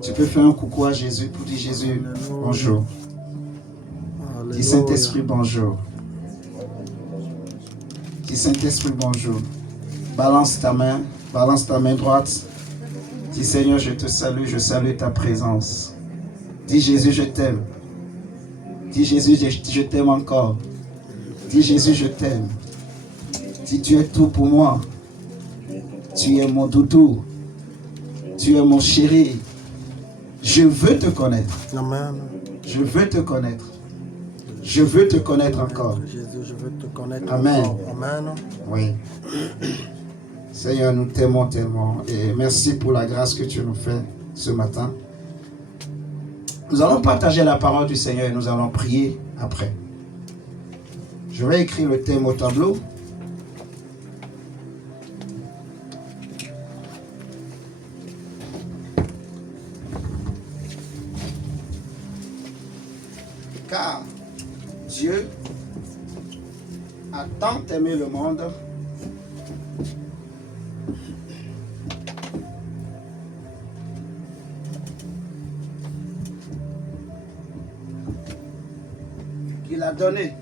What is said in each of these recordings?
Tu peux faire un coucou à Jésus pour dire Jésus, bonjour. Dis Saint-Esprit, bonjour. Dis Saint-Esprit, bonjour. Balance ta main droite. Dis Seigneur, je te salue, je salue ta présence. Dis Jésus, je t'aime. Dis Jésus, je t'aime encore. Dis Jésus, je t'aime. Dis tu es tout pour moi. Tu es mon doudou. Tu es mon chéri. Je veux te connaître. Amen. Je veux te connaître. Je veux te connaître encore. Jésus, je veux te connaître Amen. encore. Amen. Oui. Seigneur, nous t'aimons tellement et merci pour la grâce que tu nous fais ce matin. Nous allons partager la parole du Seigneur et nous allons prier après. Je vais écrire le thème au tableau. Car Dieu a tant aimé le monde qu'il a donné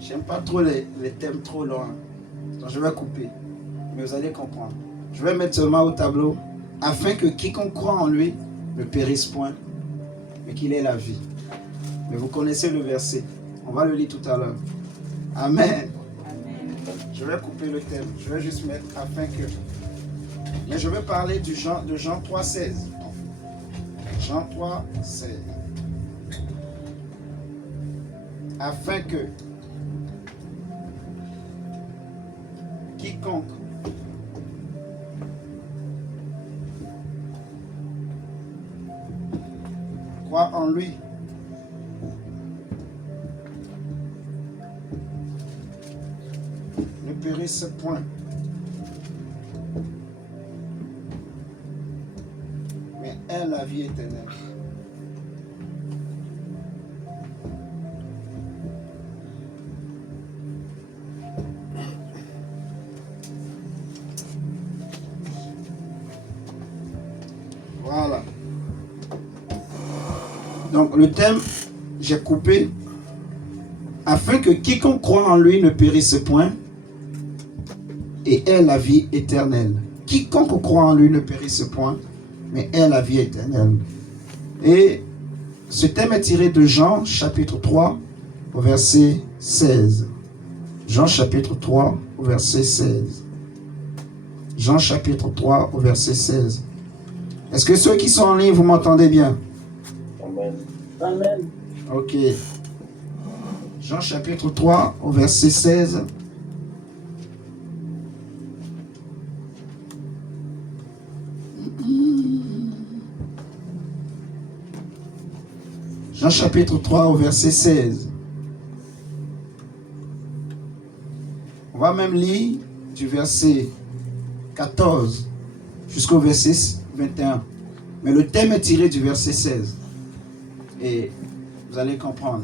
j'aime pas trop les thèmes trop loin, donc je vais couper, mais vous allez comprendre. Je vais mettre seulement au tableau afin que quiconque croit en lui ne périsse point mais qu'il ait la vie. Mais vous connaissez le verset, on va le lire tout à l'heure. Amen. Je vais couper le thème. Je vais juste mettre afin que... Mais je vais parler de Jean 3,16. Jean 3,16. Afin que quiconque croit en lui ne périsse point, mais ait la vie éternelle. Voilà. Donc le thème, j'ai coupé afin que quiconque croit en lui ne périsse point et ait la vie éternelle. Quiconque croit en lui ne périsse point, mais ait la vie éternelle. Et ce thème est tiré de Jean chapitre 3 au verset 16. Jean chapitre 3 au verset 16. Jean chapitre 3 au verset 16. Est-ce que ceux qui sont en ligne, vous m'entendez bien? Amen. Amen. Ok. Jean chapitre 3 au verset 16. Jean chapitre 3 au verset 16. On va même lire du verset 14 jusqu'au verset 21. Mais le thème est tiré du verset 16. Et vous allez comprendre.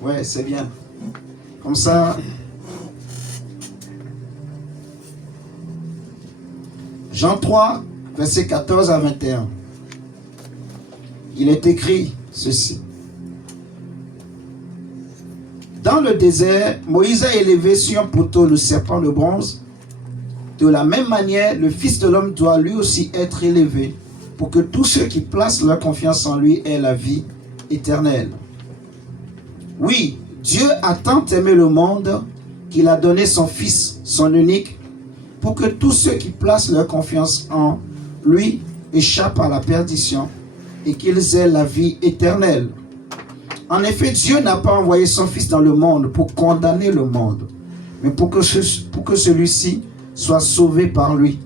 Ouais, c'est bien. Comme ça. Jean 3, verset 14 à 21. Il est écrit ceci. Dans le désert, Moïse a élevé sur un poteau le serpent de bronze. De la même manière, le Fils de l'homme doit lui aussi être élevé pour que tous ceux qui placent leur confiance en lui aient la vie éternelle. Oui, Dieu a tant aimé le monde qu'il a donné son Fils, son unique, pour que tous ceux qui placent leur confiance en lui échappent à la perdition et qu'ils aient la vie éternelle. En effet, Dieu n'a pas envoyé son Fils dans le monde pour condamner le monde, mais pour que celui-ci soit sauvé par lui.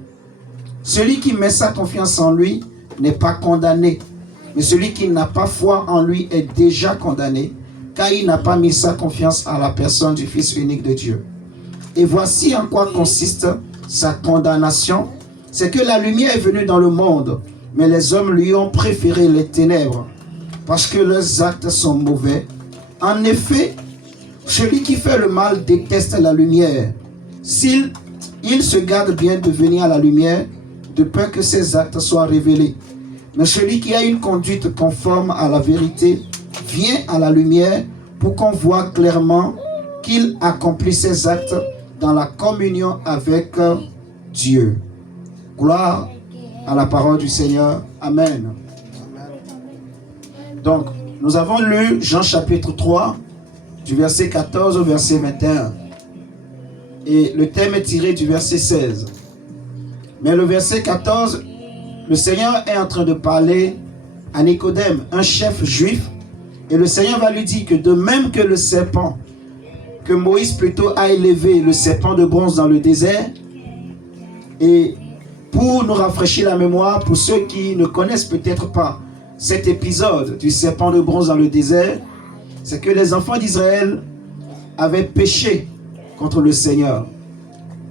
Celui qui met sa confiance en lui n'est pas condamné, mais celui qui n'a pas foi en lui est déjà condamné, car il n'a pas mis sa confiance à la personne du Fils unique de Dieu. Et voici en quoi consiste sa condamnation. c'est que la lumière est venue dans le monde, mais les hommes lui ont préféré les ténèbres, parce que leurs actes sont mauvais. En effet, celui qui fait le mal déteste la lumière. Il se garde bien de venir à la lumière, de peur que ses actes soient révélés. Mais celui qui a une conduite conforme à la vérité vient à la lumière pour qu'on voit clairement qu'il accomplit ses actes dans la communion avec Dieu. Gloire à la parole du Seigneur. Amen. Donc, nous avons lu Jean chapitre 3, du verset 14 au verset 21. Et le thème est tiré du verset 16. Mais le verset 14, le Seigneur est en train de parler à Nicodème, un chef juif. Et le Seigneur va lui dire que de même que le serpent, que Moïse plutôt a élevé le serpent de bronze dans le désert, et pour nous rafraîchir la mémoire, pour ceux qui ne connaissent peut-être pas cet épisode du serpent de bronze dans le désert, c'est que les enfants d'Israël avaient péché contre le Seigneur.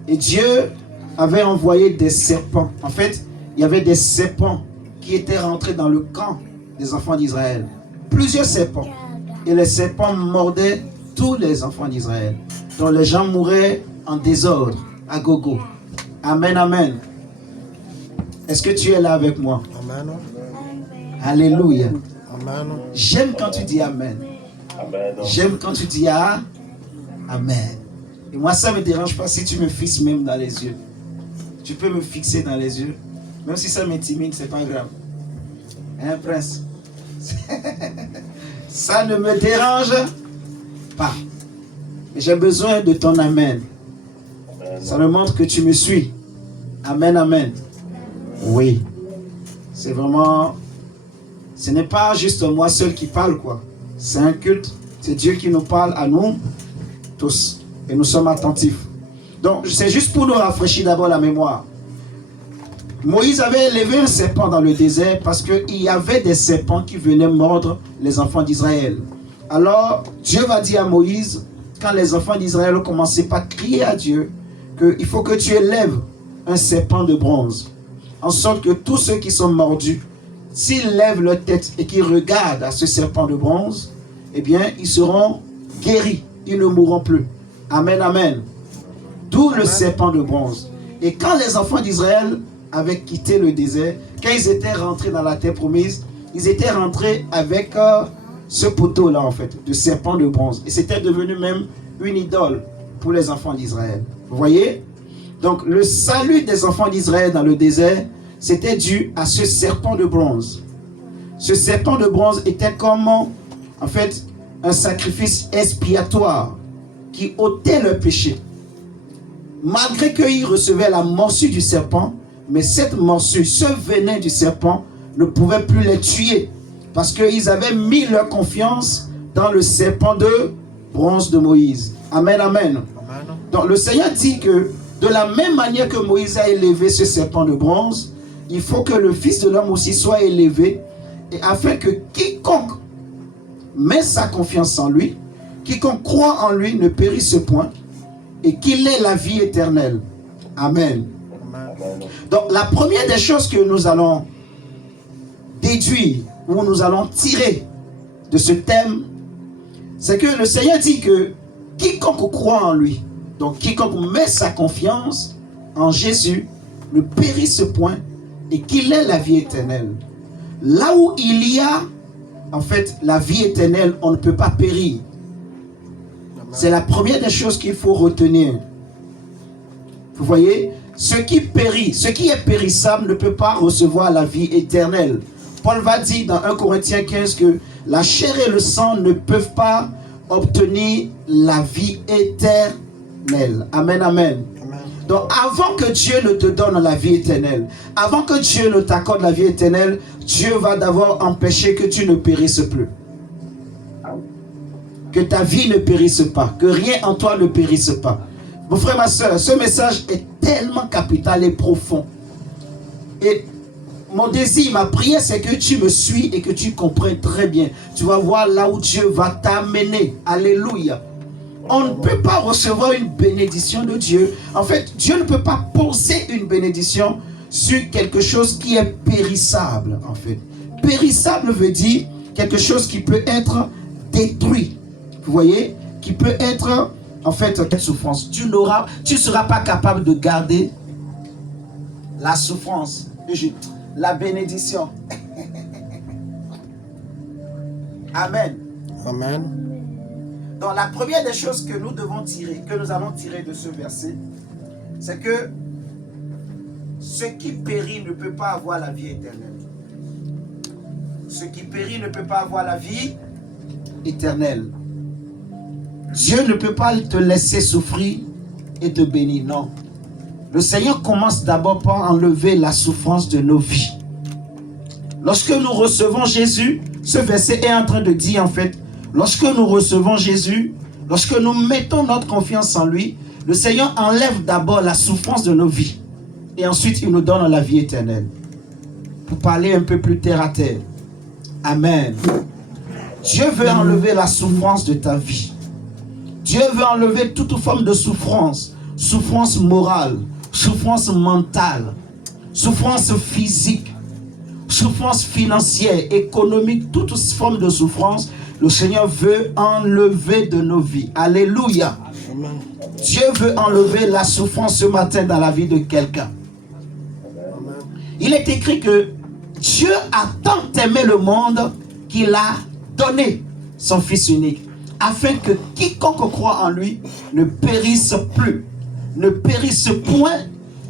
Et Dieu avait envoyé des serpents. En fait, il y avait des serpents qui étaient rentrés dans le camp des enfants d'Israël. Plusieurs serpents. Et les serpents mordaient tous les enfants d'Israël. Donc les gens mouraient en désordre, à gogo. Amen, amen. Est-ce que tu es là avec moi? Amen. Alléluia. Amen. J'aime quand tu dis amen. J'aime quand tu dis ah, amen. Et moi, ça ne me dérange pas si tu me fixes même dans les yeux. Tu peux me fixer dans les yeux. Même si ça m'intimide, c'est pas grave. Hein, prince? Ça ne me dérange pas. J'ai besoin de ton amen. Ça me montre que tu me suis. Amen, amen. Oui. C'est vraiment... Ce n'est pas juste moi seul qui parle, quoi. C'est un culte. C'est Dieu qui nous parle à nous tous. Et nous sommes attentifs. Donc, c'est juste pour nous rafraîchir d'abord la mémoire. Moïse avait élevé un serpent dans le désert parce qu'il y avait des serpents qui venaient mordre les enfants d'Israël. Alors, Dieu va dire à Moïse, quand les enfants d'Israël ont commencé par crier à Dieu, qu'il faut que tu élèves un serpent de bronze, en sorte que tous ceux qui sont mordus, s'ils lèvent leur tête et qu'ils regardent à ce serpent de bronze, eh bien, ils seront guéris, ils ne mourront plus. Amen, amen. D'où le serpent de bronze. Et quand les enfants d'Israël avaient quitté le désert, quand ils étaient rentrés dans la terre promise, ils étaient rentrés avec ce poteau-là, en fait, de serpent de bronze. Et c'était devenu même une idole pour les enfants d'Israël. Vous voyez? Donc, le salut des enfants d'Israël dans le désert, c'était dû à ce serpent de bronze. Ce serpent de bronze était comme, en fait, un sacrifice expiatoire qui ôtait leur péché. Malgré qu'ils recevaient la morsure du serpent, mais cette morsure, ce venin du serpent, ne pouvait plus les tuer. Parce qu'ils avaient mis leur confiance dans le serpent de bronze de Moïse. Amen, amen. Donc le Seigneur dit que de la même manière que Moïse a élevé ce serpent de bronze, il faut que le Fils de l'homme aussi soit élevé, et afin que quiconque met sa confiance en lui, quiconque croit en lui ne périsse point, et qu'il ait la vie éternelle. Amen. Donc la première des choses que nous allons déduire, ou nous allons tirer de ce thème, c'est que le Seigneur dit que quiconque croit en lui, donc quiconque met sa confiance en Jésus, ne périsse point, et qu'il ait la vie éternelle. Là où il y a, en fait, la vie éternelle, on ne peut pas périr. C'est la première des choses qu'il faut retenir. Vous voyez, ce qui périt, ce qui est périssable ne peut pas recevoir la vie éternelle. Paul va dire dans 1 Corinthiens 15 que la chair et le sang ne peuvent pas obtenir la vie éternelle. Amen, amen. Donc avant que Dieu ne te donne la vie éternelle, avant que Dieu ne t'accorde la vie éternelle, Dieu va d'abord empêcher que tu ne périsses plus. Que ta vie ne périsse pas, que rien en toi ne périsse pas. Mon frère, ma soeur, ce message est tellement capital et profond. Et mon désir, ma prière, c'est que tu me suis et que tu comprennes très bien. Tu vas voir là où Dieu va t'amener. Alléluia. On ne peut pas recevoir une bénédiction de Dieu. En fait, Dieu ne peut pas poser une bénédiction sur quelque chose qui est périssable, en fait. Périssable veut dire quelque chose qui peut être détruit. Vous voyez? Qui peut être, en fait, quelle souffrance. Tu ne seras pas capable de garder la souffrance, la bénédiction. Amen. Amen. Donc la première des choses que nous devons tirer, que nous allons tirer de ce verset, c'est que ce qui périt ne peut pas avoir la vie éternelle. Ce qui périt ne peut pas avoir la vie éternelle. Dieu ne peut pas te laisser souffrir et te bénir, non. Le Seigneur commence d'abord par enlever la souffrance de nos vies. Lorsque nous recevons Jésus, ce verset est en train de dire en fait, lorsque nous recevons Jésus, lorsque nous mettons notre confiance en lui, le Seigneur enlève d'abord la souffrance de nos vies. Et ensuite, il nous donne la vie éternelle. Pour parler un peu plus terre à terre. Amen. Dieu veut enlever la souffrance de ta vie. Dieu veut enlever toute forme de souffrance. Souffrance morale, souffrance mentale, souffrance physique, souffrance financière, économique, toute forme de souffrance. Le Seigneur veut enlever de nos vies. Alléluia. Amen. Dieu veut enlever la souffrance ce matin dans la vie de quelqu'un. Il est écrit que Dieu a tant aimé le monde qu'il a donné son Fils unique, afin que quiconque croit en lui ne périsse plus, ne périsse point,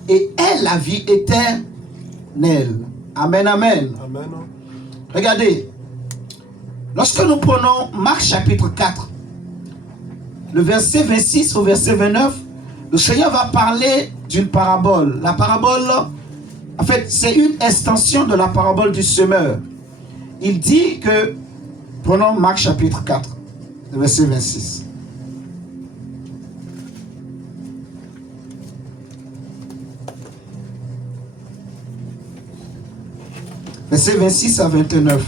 et ait la vie éternelle. Amen, amen. Amen. Regardez, lorsque nous prenons Marc chapitre 4, le verset 26 au verset 29, le Seigneur va parler d'une parabole. La parabole, en fait, c'est une extension de la parabole du semeur. Il dit que, prenons Marc chapitre 4, le verset 26. Verset 26 à 29.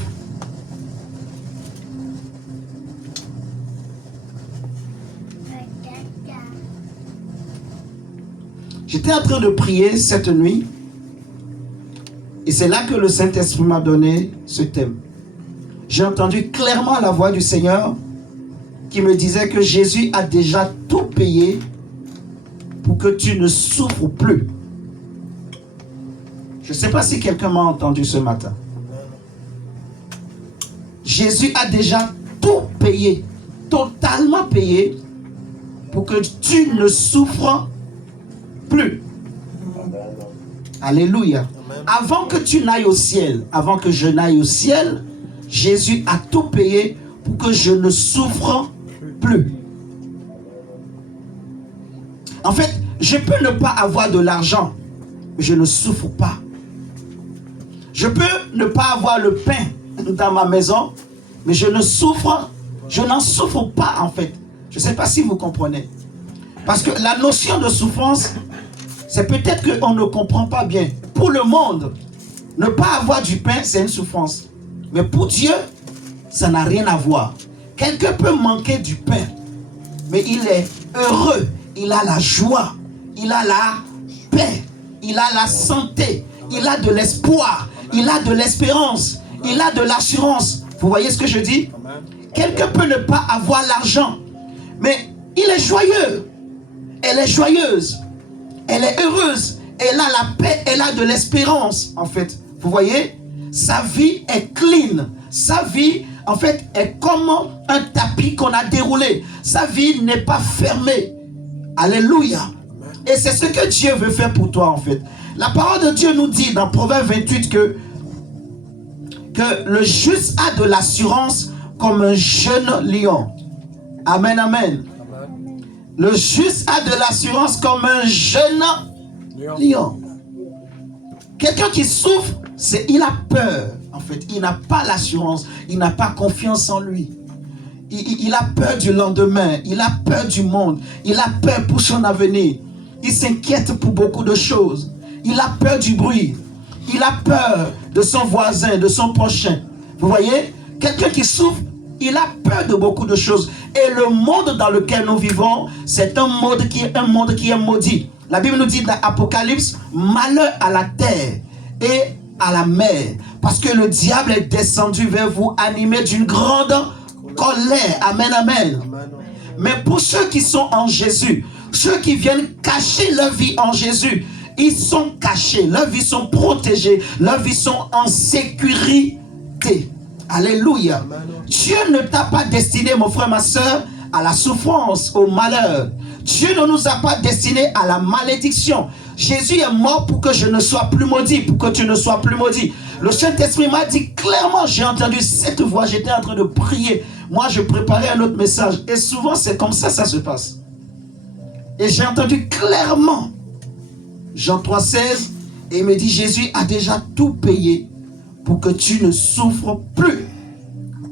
J'étais en train de prier cette nuit et c'est là que le Saint-Esprit m'a donné ce thème. J'ai entendu clairement la voix du Seigneur qui me disait que Jésus a déjà tout payé pour que tu ne souffres plus. Je ne sais pas si quelqu'un m'a entendu ce matin. Jésus a déjà tout payé, totalement payé, pour que tu ne souffres plus. Alléluia. Avant que tu n'ailles au ciel, avant que je n'aille au ciel, Jésus a tout payé pour que je ne souffre plus. En fait, je peux ne pas avoir de l'argent, mais je ne souffre pas. Je peux ne pas avoir le pain dans ma maison, mais je n'en souffre pas en fait. Je ne sais pas si vous comprenez. Parce que la notion de souffrance, c'est peut-être qu'on ne comprend pas bien. Pour le monde, ne pas avoir du pain, c'est une souffrance. Mais pour Dieu, ça n'a rien à voir. Quelqu'un peut manquer du pain, mais il est heureux, il a la joie, il a la paix, il a la santé, il a de l'espoir, il a de l'espérance, il a de l'assurance. Vous voyez ce que je dis? Quelqu'un peut ne pas avoir l'argent, mais il est joyeux, elle est joyeuse, elle est heureuse, elle a la paix, elle a de l'espérance, en fait. Vous voyez? Sa vie est clean. Sa vie, en fait, est comme un tapis qu'on a déroulé. Sa vie n'est pas fermée. Alléluia. Et c'est ce que Dieu veut faire pour toi, en fait. La parole de Dieu nous dit dans Proverbe 28 que le juste a de l'assurance comme un jeune lion. Amen, amen. Le juste a de l'assurance comme un jeune lion. Quelqu'un qui souffre, il a peur. En fait, il n'a pas l'assurance, il n'a pas confiance en lui. Il a peur du lendemain, il a peur du monde, il a peur pour son avenir. Il s'inquiète pour beaucoup de choses. Il a peur du bruit. Il a peur de son voisin, de son prochain. Vous voyez, quelqu'un qui souffre, il a peur de beaucoup de choses. Et le monde dans lequel nous vivons, c'est un monde qui est maudit. La Bible nous dit dans l'Apocalypse, malheur à la terre et à la mer, parce que le diable est descendu vers vous animé d'une grande colère. Amen, amen. Mais pour ceux qui sont en Jésus, ceux qui viennent cacher leur vie en Jésus, ils sont cachés, leurs vies sont protégées, leurs vies sont en sécurité. Alléluia. Dieu ne t'a pas destiné, mon frère, ma soeur, à la souffrance, au malheur. Dieu ne nous a pas destinés à la malédiction. Jésus est mort pour que je ne sois plus maudit, pour que tu ne sois plus maudit. Le Saint-Esprit m'a dit clairement, j'ai entendu cette voix, j'étais en train de prier. Moi, je préparais un autre message. Et souvent, c'est comme ça se passe. Et j'ai entendu clairement, Jean 3,16, et il me dit, Jésus a déjà tout payé pour que tu ne souffres plus,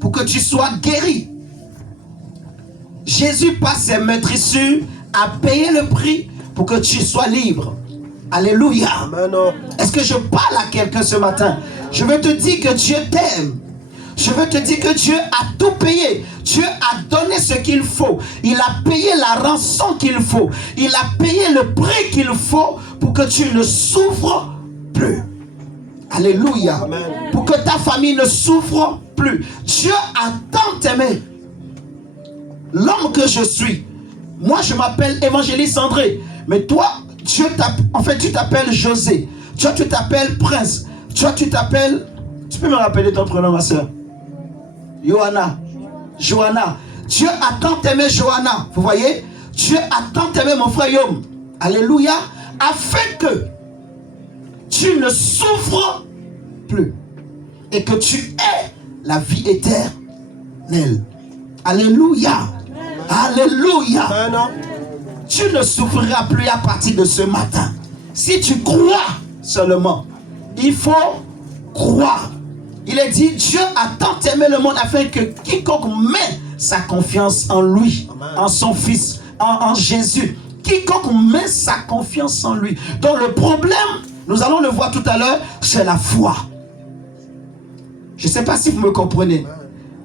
pour que tu sois guéri. Jésus, par ses meurtrissures, a payé le prix pour que tu sois libre. Alléluia. Est-ce que je parle à quelqu'un ce matin? Je veux te dire que Dieu t'aime. Je veux te dire que Dieu a tout payé. Dieu a donné ce qu'il faut. Il a payé la rançon qu'il faut. Il a payé le prix qu'il faut pour que tu ne souffres plus. Alléluia. Amen. Pour que ta famille ne souffre plus. Dieu a tant aimé. L'homme que je suis, moi je m'appelle Évangéliste André, mais toi, Dieu en fait tu t'appelles José, toi tu t'appelles Prince, toi tu t'appelles, tu peux me rappeler ton prénom ma soeur? Johanna. Dieu a tant aimé Johanna, vous voyez? Dieu a tant aimé mon frère Yom, alléluia, afin que tu ne souffres plus et que tu aies la vie éternelle. Alléluia. Alléluia. Tu ne souffriras plus à partir de ce matin. Si tu crois seulement, il faut croire. Il est dit, Dieu a tant aimé le monde afin que quiconque met sa confiance en lui, en son Fils, en Jésus, quiconque met sa confiance en lui. Donc le problème, nous allons le voir tout à l'heure, c'est la foi. Je ne sais pas si vous me comprenez.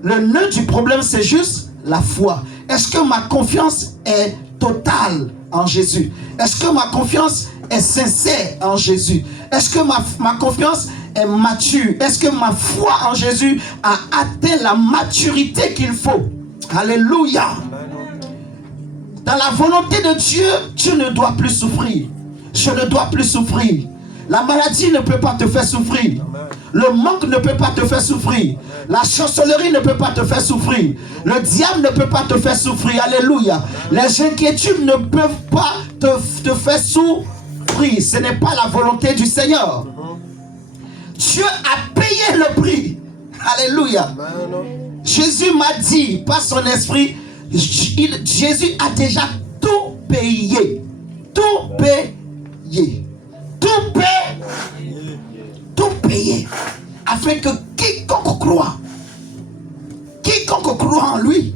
Le nœud du problème, c'est juste la foi. Est-ce que ma confiance est totale en Jésus? Est-ce que ma confiance est sincère en Jésus? Est-ce que ma confiance est mature? Est-ce que ma foi en Jésus a atteint la maturité qu'il faut? Alléluia. Dans la volonté de Dieu, tu ne dois plus souffrir. Je ne dois plus souffrir. La maladie ne peut pas te faire souffrir. Le manque ne peut pas te faire souffrir. La chancellerie ne peut pas te faire souffrir. Le diable ne peut pas te faire souffrir. Alléluia. Les inquiétudes ne peuvent pas te faire souffrir. Ce n'est pas la volonté du Seigneur. Dieu a payé le prix. Alléluia. Jésus m'a dit par son esprit, Jésus a déjà tout payé. Tout payé. Tout payé. Tout payé. Afin que quiconque croit en lui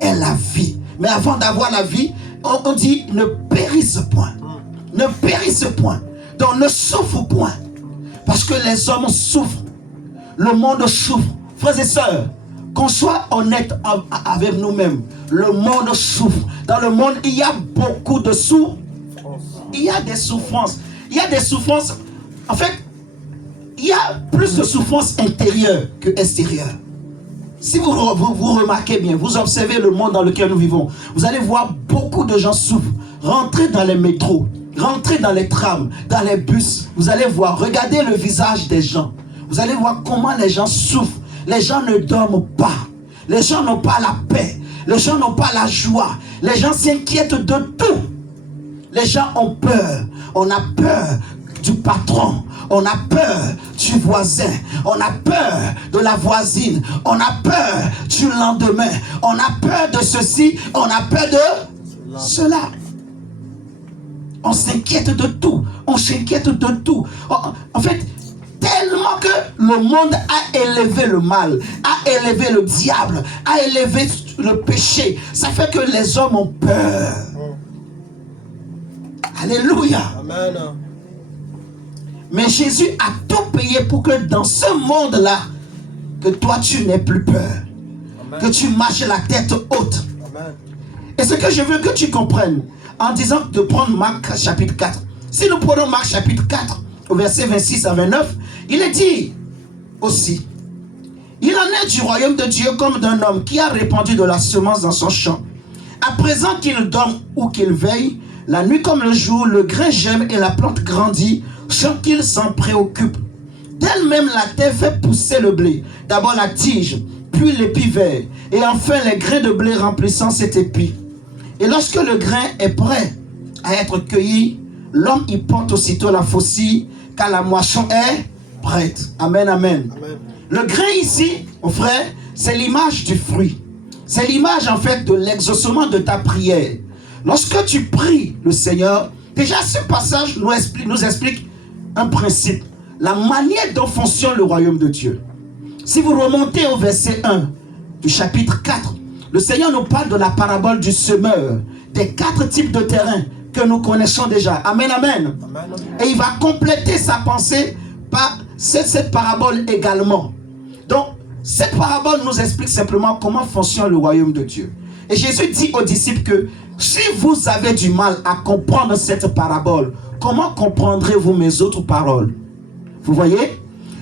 ait la vie. Mais avant d'avoir la vie, on dit ne périsse point. Ne périsse point. Donc ne souffre point. Parce que les hommes souffrent. Le monde souffre. Frères et sœurs, qu'on soit honnête avec nous-mêmes. Le monde souffre. Dans le monde, il y a beaucoup de souffrances. Il y a des souffrances. Il y a des souffrances. En fait, il y a plus de souffrances intérieures que extérieures. Si vous remarquez bien, vous observez le monde dans lequel nous vivons, vous allez voir beaucoup de gens souffrent. Rentrez dans les métros, rentrez dans les trams, dans les bus, vous allez voir, regardez le visage des gens. Vous allez voir comment les gens souffrent. Les gens ne dorment pas. Les gens n'ont pas la paix. Les gens n'ont pas la joie. Les gens s'inquiètent de tout. Les gens ont peur. On a peur du patron. On a peur du voisin. On a peur de la voisine. On a peur du lendemain. On a peur de ceci. On a peur de cela. On s'inquiète de tout. On s'inquiète de tout. En fait, tellement que le monde a élevé le mal, a élevé le diable, a élevé le péché. Ça fait que les hommes ont peur. Alléluia. Amen. Mais Jésus a tout payé pour que dans ce monde-là, que toi tu n'aies plus peur. Amen. Que tu marches la tête haute. Amen. Et ce que je veux que tu comprennes, en disant de prendre Marc chapitre 4. Si nous prenons Marc chapitre 4, au verset 26 à 29, il est dit aussi, il en est du royaume de Dieu comme d'un homme qui a répandu de la semence dans son champ. À présent qu'il dorme ou qu'il veille, la nuit comme le jour, le grain germe et la plante grandit sans qu'il s'en préoccupe. D'elle-même la terre fait pousser le blé, d'abord la tige, puis l'épi vert, et enfin les grains de blé remplissant cet épi. Et lorsque le grain est prêt à être cueilli, l'homme y porte aussitôt la faucille, car la moisson est prête. Amen, amen. Amen. Le grain ici, mon frère, c'est l'image du fruit. C'est l'image en fait de l'exaucement de ta prière. Lorsque tu pries le Seigneur, déjà ce passage nous explique un principe. La manière dont fonctionne le royaume de Dieu. Si vous remontez au verset 1 du chapitre 4, le Seigneur nous parle de la parabole du semeur, des 4 types de terrains que nous connaissons déjà. Amen, amen. Amen. Et il va compléter sa pensée par cette parabole également. Donc, cette parabole nous explique simplement comment fonctionne le royaume de Dieu. Et Jésus dit aux disciples que si vous avez du mal à comprendre cette parabole, comment comprendrez-vous mes autres paroles? Vous voyez?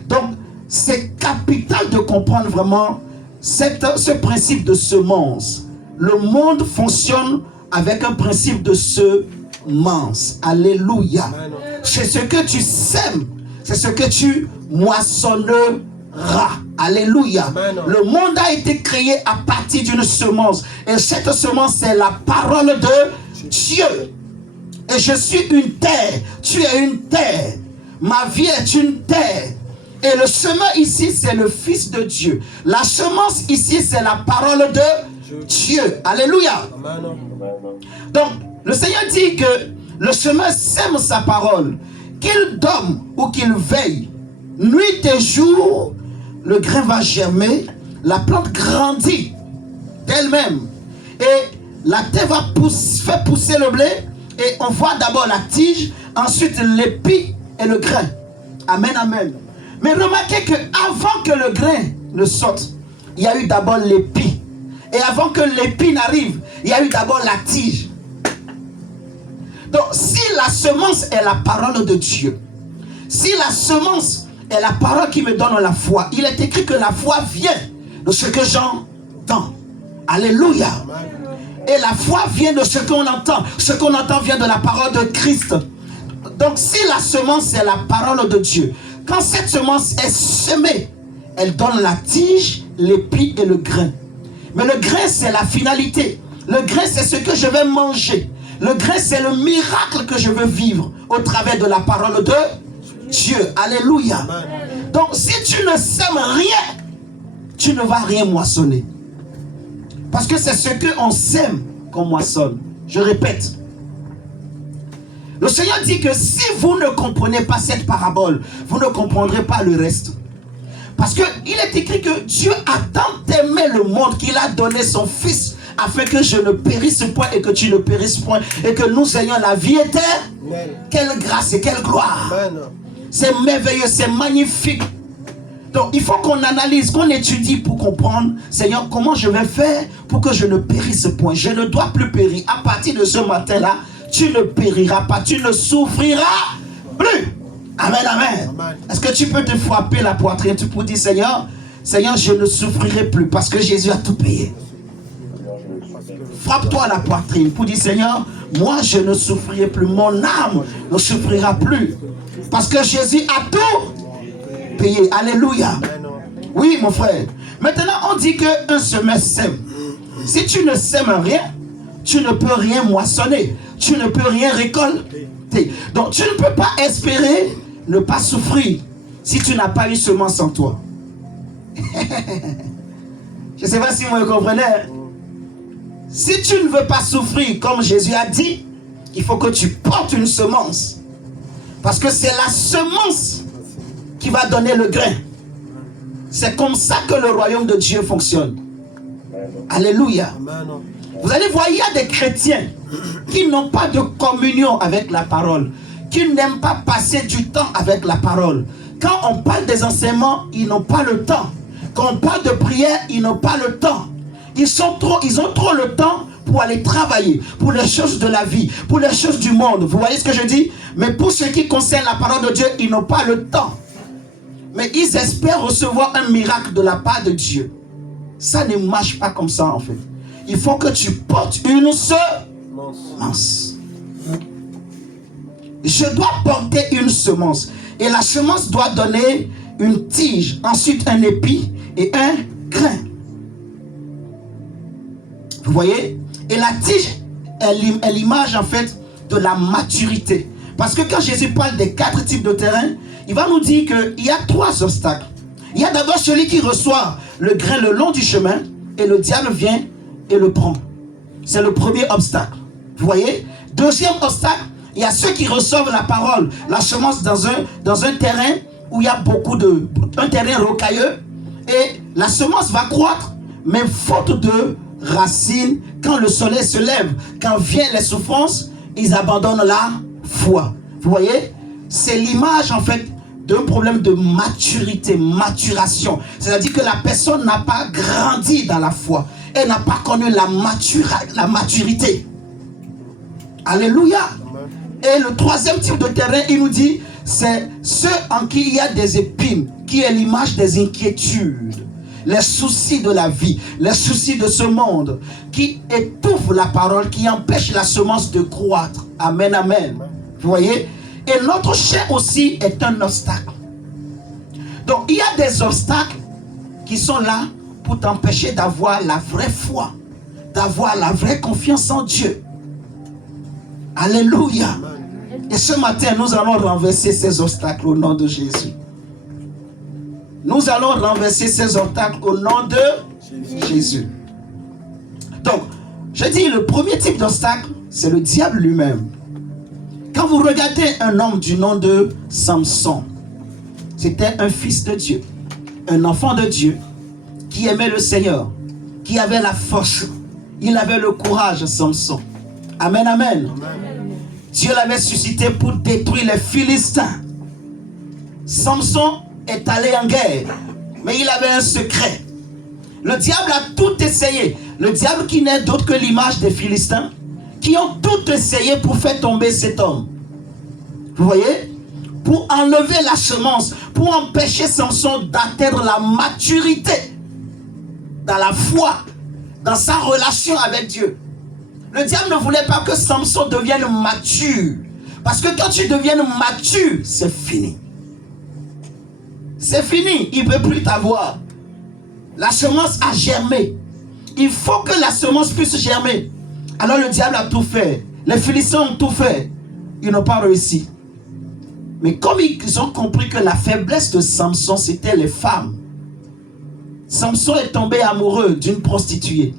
Donc, c'est capital de comprendre vraiment ce principe de semence. Le monde fonctionne avec un principe de semence. Alléluia. C'est ce que tu sèmes, c'est ce que tu moissonneras. Alléluia. Le monde a été créé à partir d'une semence. Et cette semence, c'est la parole de Dieu. Et je suis une terre. Tu es une terre. Ma vie est une terre. Et le semeur ici, c'est le Fils de Dieu. La semence ici, c'est la parole de Dieu. Alléluia. Donc, le Seigneur dit que le semeur sème sa parole. Qu'il dorme ou qu'il veille, nuit et jour, le grain va germer, la plante grandit d'elle-même. Et la terre va faire pousser le blé. Et on voit d'abord la tige, ensuite l'épi et le grain. Amen, amen. Mais remarquez qu'avant que le grain ne sorte, il y a eu d'abord l'épi. Et avant que l'épi n'arrive, il y a eu d'abord la tige. Donc, si la semence est la parole de Dieu, si la semence est la parole qui me donne la foi, il est écrit que la foi vient de ce que j'entends. Alléluia. Et la foi vient de ce qu'on entend. Ce qu'on entend vient de la parole de Christ. Donc, si la semence est la parole de Dieu, quand cette semence est semée, elle donne la tige, l'épi et le grain. Mais le grain, c'est la finalité. Le grain, c'est ce que je vais manger. Le grain, c'est le miracle que je veux vivre au travers de la parole de Dieu. Alléluia. Amen. Donc, si tu ne sèmes rien, tu ne vas rien moissonner. Parce que c'est ce qu'on sème qu'on moissonne. Je répète. Le Seigneur dit que si vous ne comprenez pas cette parabole, vous ne comprendrez pas le reste. Parce qu'il est écrit que Dieu a tant aimé le monde qu'il a donné son Fils afin que je ne périsse point et que tu ne périsses point et que nous ayons la vie éternelle. Quelle grâce et quelle gloire. C'est merveilleux, c'est magnifique. Donc il faut qu'on analyse, qu'on étudie pour comprendre, Seigneur, comment je vais faire pour que je ne périsse point. Je ne dois plus périr. À partir de ce matin-là, tu ne périras pas, tu ne souffriras plus. Amen, amen. Est-ce que tu peux te frapper la poitrine? Tu peux dire, Seigneur, Seigneur, je ne souffrirai plus parce que Jésus a tout payé. Frappe-toi la poitrine pour dire, Seigneur, moi je ne souffrirai plus, mon âme ne souffrira plus parce que Jésus a tout payé. Alléluia. Oui, mon frère. Maintenant, on dit qu'un semeur sème. Si tu ne sèmes rien, tu ne peux rien moissonner. Tu ne peux rien récolter. Donc, tu ne peux pas espérer ne pas souffrir si tu n'as pas une semence en toi. Je ne sais pas si vous me comprenez. Si tu ne veux pas souffrir, comme Jésus a dit, il faut que tu portes une semence. Parce que c'est la semence qui va donner le grain. C'est comme ça que le royaume de Dieu fonctionne. Alléluia. Vous allez voir, il y a des chrétiens qui n'ont pas de communion avec la parole, qui n'aiment pas passer du temps avec la parole. Quand on parle des enseignements, ils n'ont pas le temps. Quand on parle de prière, ils n'ont pas le temps. Ils ont trop le temps pour aller travailler, pour les choses de la vie, pour les choses du monde. Vous voyez ce que je dis? Mais pour ce qui concerne la parole de Dieu, ils n'ont pas le temps. Mais ils espèrent recevoir un miracle de la part de Dieu. Ça ne marche pas comme ça en fait. Il faut que tu portes une semence. Je dois porter une semence. Et la semence doit donner une tige, ensuite un épi et un grain. Vous voyez? Et la tige est l'image en fait de la maturité. Parce que quand Jésus parle des 4 types de terrain, il va nous dire qu'il y a 3 obstacles. Il y a d'abord celui qui reçoit le grain le long du chemin et le diable vient et le prend. C'est le premier obstacle. Vous voyez? Deuxième obstacle, il y a ceux qui reçoivent la parole, la semence dans un terrain où il y a un terrain rocailleux, et la semence va croître, mais faute de racines, quand le soleil se lève, quand viennent les souffrances, ils abandonnent la foi. Vous voyez? C'est l'image en fait d'un problème de maturité, maturation. C'est-à-dire que la personne n'a pas grandi dans la foi. Elle n'a pas connu la maturité. Alléluia. Et le troisième type de terrain, il nous dit, c'est ceux en qui il y a des épines, qui est l'image des inquiétudes, les soucis de la vie, les soucis de ce monde, qui étouffent la parole, qui empêchent la semence de croître. Amen, amen. Vous voyez? Et notre chair aussi est un obstacle. Donc il y a des obstacles qui sont là pour t'empêcher d'avoir la vraie foi, d'avoir la vraie confiance en Dieu. Alléluia. Et ce matin, nous allons renverser ces obstacles au nom de Jésus. Nous allons renverser ces obstacles au nom de Jésus. Donc, je dis, le premier type d'obstacle, c'est le diable lui-même. Quand vous regardez un homme du nom de Samson, c'était un fils de Dieu, un enfant de Dieu, qui aimait le Seigneur, qui avait la force, il avait le courage, Samson. Amen, amen. Dieu l'avait suscité pour détruire les Philistins. Samson est allé en guerre, mais il avait un secret. Le diable a tout essayé. Le diable qui n'est d'autre que l'image des Philistins, qui ont tout essayé pour faire tomber cet homme. Vous voyez? Pour enlever la semence, pour empêcher Samson d'atteindre la maturité dans la foi, dans sa relation avec Dieu. Le diable ne voulait pas que Samson devienne mature. Parce que quand tu deviens mature, c'est fini. C'est fini, il ne peut plus t'avoir. La semence a germé. Il faut que la semence puisse germer. Alors le diable a tout fait. Les Philistins ont tout fait. Ils n'ont pas réussi. Mais comme ils ont compris que la faiblesse de Samson, c'était les femmes. Samson est tombé amoureux d'une prostituée.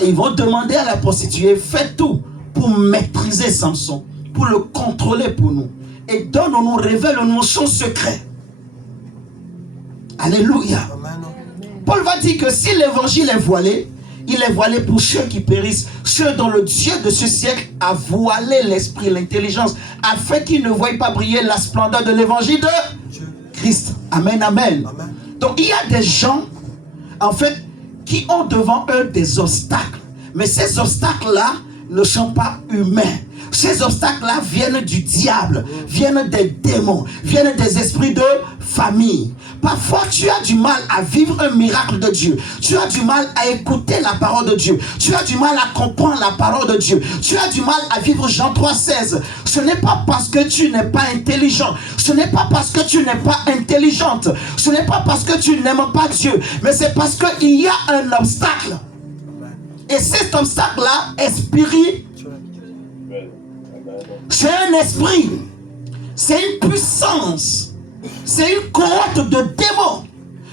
Et ils vont demander à la prostituée, fais tout pour maîtriser Samson, pour le contrôler pour nous. Et donne-nous, révèle-nous son secret. Alléluia. Paul va dire que si l'évangile est voilé, il est voilé pour ceux qui périssent, ceux dont le Dieu de ce siècle a voilé l'esprit, l'intelligence, afin qu'ils ne voient pas briller la splendeur de l'évangile de Christ. Amen, amen. Donc il y a des gens, en fait, qui ont devant eux des obstacles. Mais ces obstacles-là ne sont pas humains. Ces obstacles-là viennent du diable, viennent des démons, viennent des esprits de famille. Parfois, tu as du mal à vivre un miracle de Dieu. Tu as du mal à écouter la parole de Dieu. Tu as du mal à comprendre la parole de Dieu. Tu as du mal à vivre Jean 3,16. Ce n'est pas parce que tu n'es pas intelligent. Ce n'est pas parce que tu n'es pas intelligente. Ce n'est pas parce que tu n'aimes pas Dieu. Mais c'est parce qu'il y a un obstacle. Et cet obstacle-là est spirituel. C'est un esprit. C'est une puissance. C'est une cohorte de démons.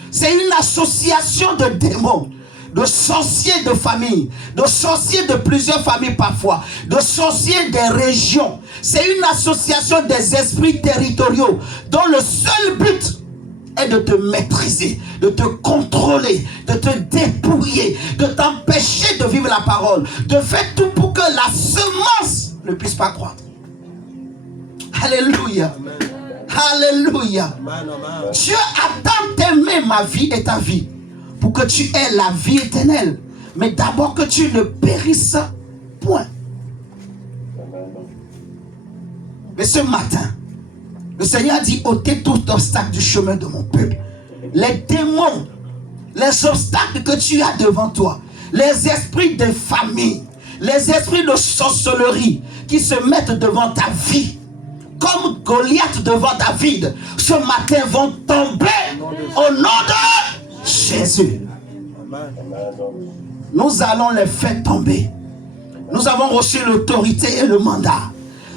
C'est une association de démons, de sorciers de famille, de sorciers de plusieurs familles parfois, de sorciers des régions. C'est une association des esprits territoriaux dont le seul but est de te maîtriser, de te contrôler, de te dépouiller, de t'empêcher de vivre la parole, de faire tout pour que la semence ne puisse pas croître. Alléluia. Amen. Alléluia. Dieu a tant aimé ma vie et ta vie pour que tu aies la vie éternelle. mais d'abord que tu ne périsses point. Mais ce matin, le Seigneur dit, ôtez tout obstacle du chemin de mon peuple. Les démons, les obstacles que tu as devant toi, les esprits de famille, les esprits de sorcellerie qui se mettent devant ta vie, comme Goliath devant David, ce matin vont tomber au nom de Jésus. Nous allons les faire tomber. Nous avons reçu l'autorité et le mandat.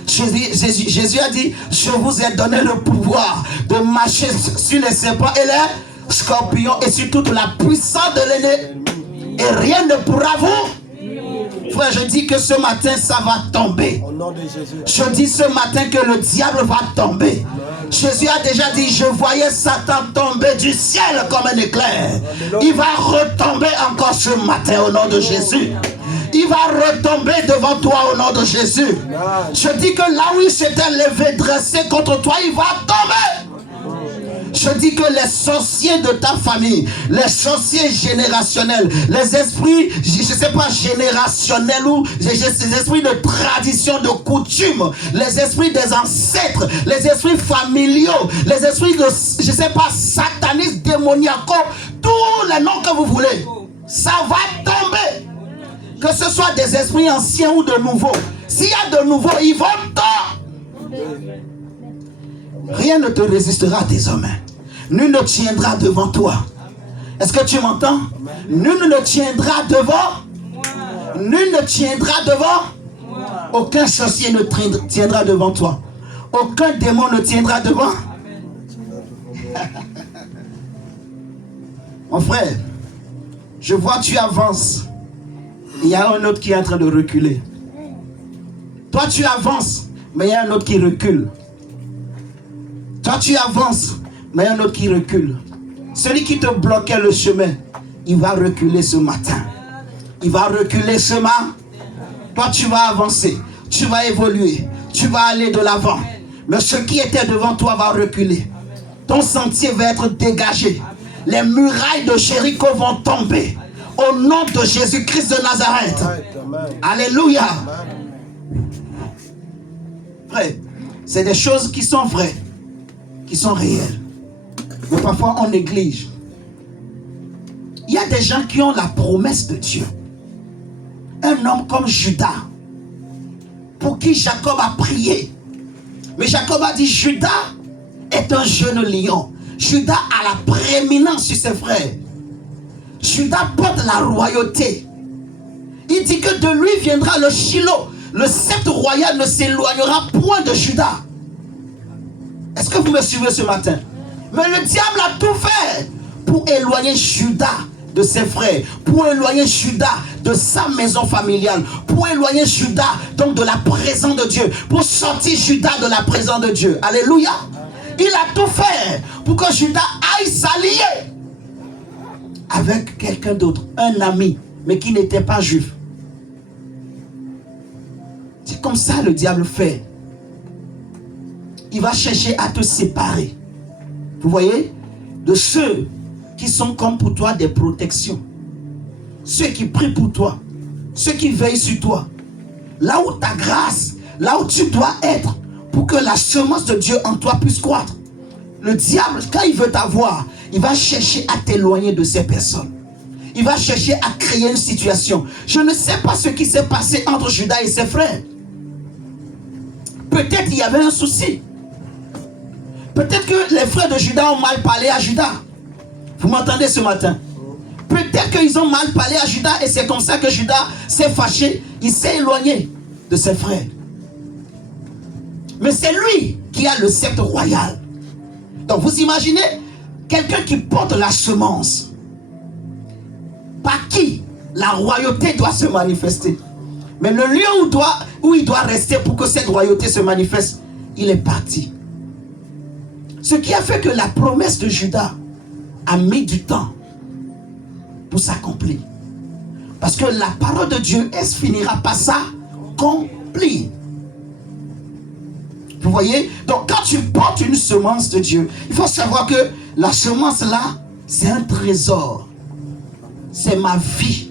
Jésus a dit, je vous ai donné le pouvoir de marcher sur les serpents et les scorpions et sur toute la puissance de l'ennemi. Et rien ne pourra vous. Frère, je dis que ce matin, ça va tomber. Je dis ce matin que le diable va tomber. Jésus a déjà dit, je voyais Satan tomber du ciel comme un éclair. Il va retomber encore ce matin au nom de Jésus. Il va retomber devant toi au nom de Jésus. Je dis que là où il s'était levé, dressé contre toi, il va tomber. Je dis que les sorciers de ta famille, les sorciers générationnels, les esprits, je ne sais pas, générationnels ou les esprits de tradition, de coutume, les esprits des ancêtres, les esprits familiaux, les esprits de, je ne sais pas, satanistes, démoniacaux, tous les noms que vous voulez, ça va tomber. Que ce soit des esprits anciens ou de nouveaux. S'il y a de nouveaux, ils vont tomber. Rien ne te résistera désormais. Nul ne tiendra devant toi. Est-ce que tu m'entends? Nul ne tiendra devant. Nul ne tiendra devant. Aucun sorcier ne tiendra devant toi. Aucun démon ne tiendra devant. Mon frère, je vois tu avances. Il y a un autre qui est en train de reculer. Toi tu avances, mais il y a un autre qui recule. Toi tu avances, mais il y a un autre qui recule. Celui qui te bloquait le chemin, il va reculer ce matin. Il va reculer ce matin. Toi tu vas avancer, tu vas évoluer, tu vas aller de l'avant. Mais ce qui était devant toi va reculer. Ton sentier va être dégagé. Les murailles de Jéricho vont tomber. Au nom de Jésus-Christ de Nazareth. Alléluia. Frère, c'est des choses qui sont vraies, qui sont réelles. Mais parfois on néglige. Il y a des gens qui ont la promesse de Dieu. Un homme comme Judas, pour qui Jacob a prié. Mais Jacob a dit, Judas est un jeune lion. Judas a la prééminence sur ses frères. Judas porte la royauté. Il dit que de lui viendra le Shiloh. Le sceptre royal ne s'éloignera point de Judas. Est-ce que vous me suivez ce matin? Mais le diable a tout fait pour éloigner Judas de ses frères, pour éloigner Judas de sa maison familiale, pour éloigner Judas donc de la présence de Dieu, pour sortir Judas de la présence de Dieu. Alléluia. Il a tout fait pour que Judas aille s'allier avec quelqu'un d'autre, un ami, mais qui n'était pas juif. C'est comme ça le diable fait. Il va chercher à te séparer. Vous voyez, de ceux qui sont comme pour toi des protections. Ceux qui prient pour toi. Ceux qui veillent sur toi. Là où ta grâce, là où tu dois être pour que la semence de Dieu en toi puisse croître. Le diable, quand il veut t'avoir, il va chercher à t'éloigner de ces personnes. Il va chercher à créer une situation. Je ne sais pas ce qui s'est passé entre Judas et ses frères. Peut-être il y avait un souci. Peut-être que les frères de Judas ont mal parlé à Judas. Vous m'entendez ce matin? Peut-être qu'ils ont mal parlé à Judas et c'est comme ça que Judas s'est fâché. Il s'est éloigné de ses frères. Mais c'est lui qui a le sceptre royal. Donc vous imaginez quelqu'un qui porte la semence. Par qui la royauté doit se manifester. Mais le lieu où il doit rester pour que cette royauté se manifeste, il est parti. Ce qui a fait que la promesse de Judas a mis du temps pour s'accomplir. Parce que la parole de Dieu, elle finira par s'accomplir. Vous voyez? Donc quand tu portes une semence de Dieu, il faut savoir que la semence là, c'est un trésor. C'est ma vie.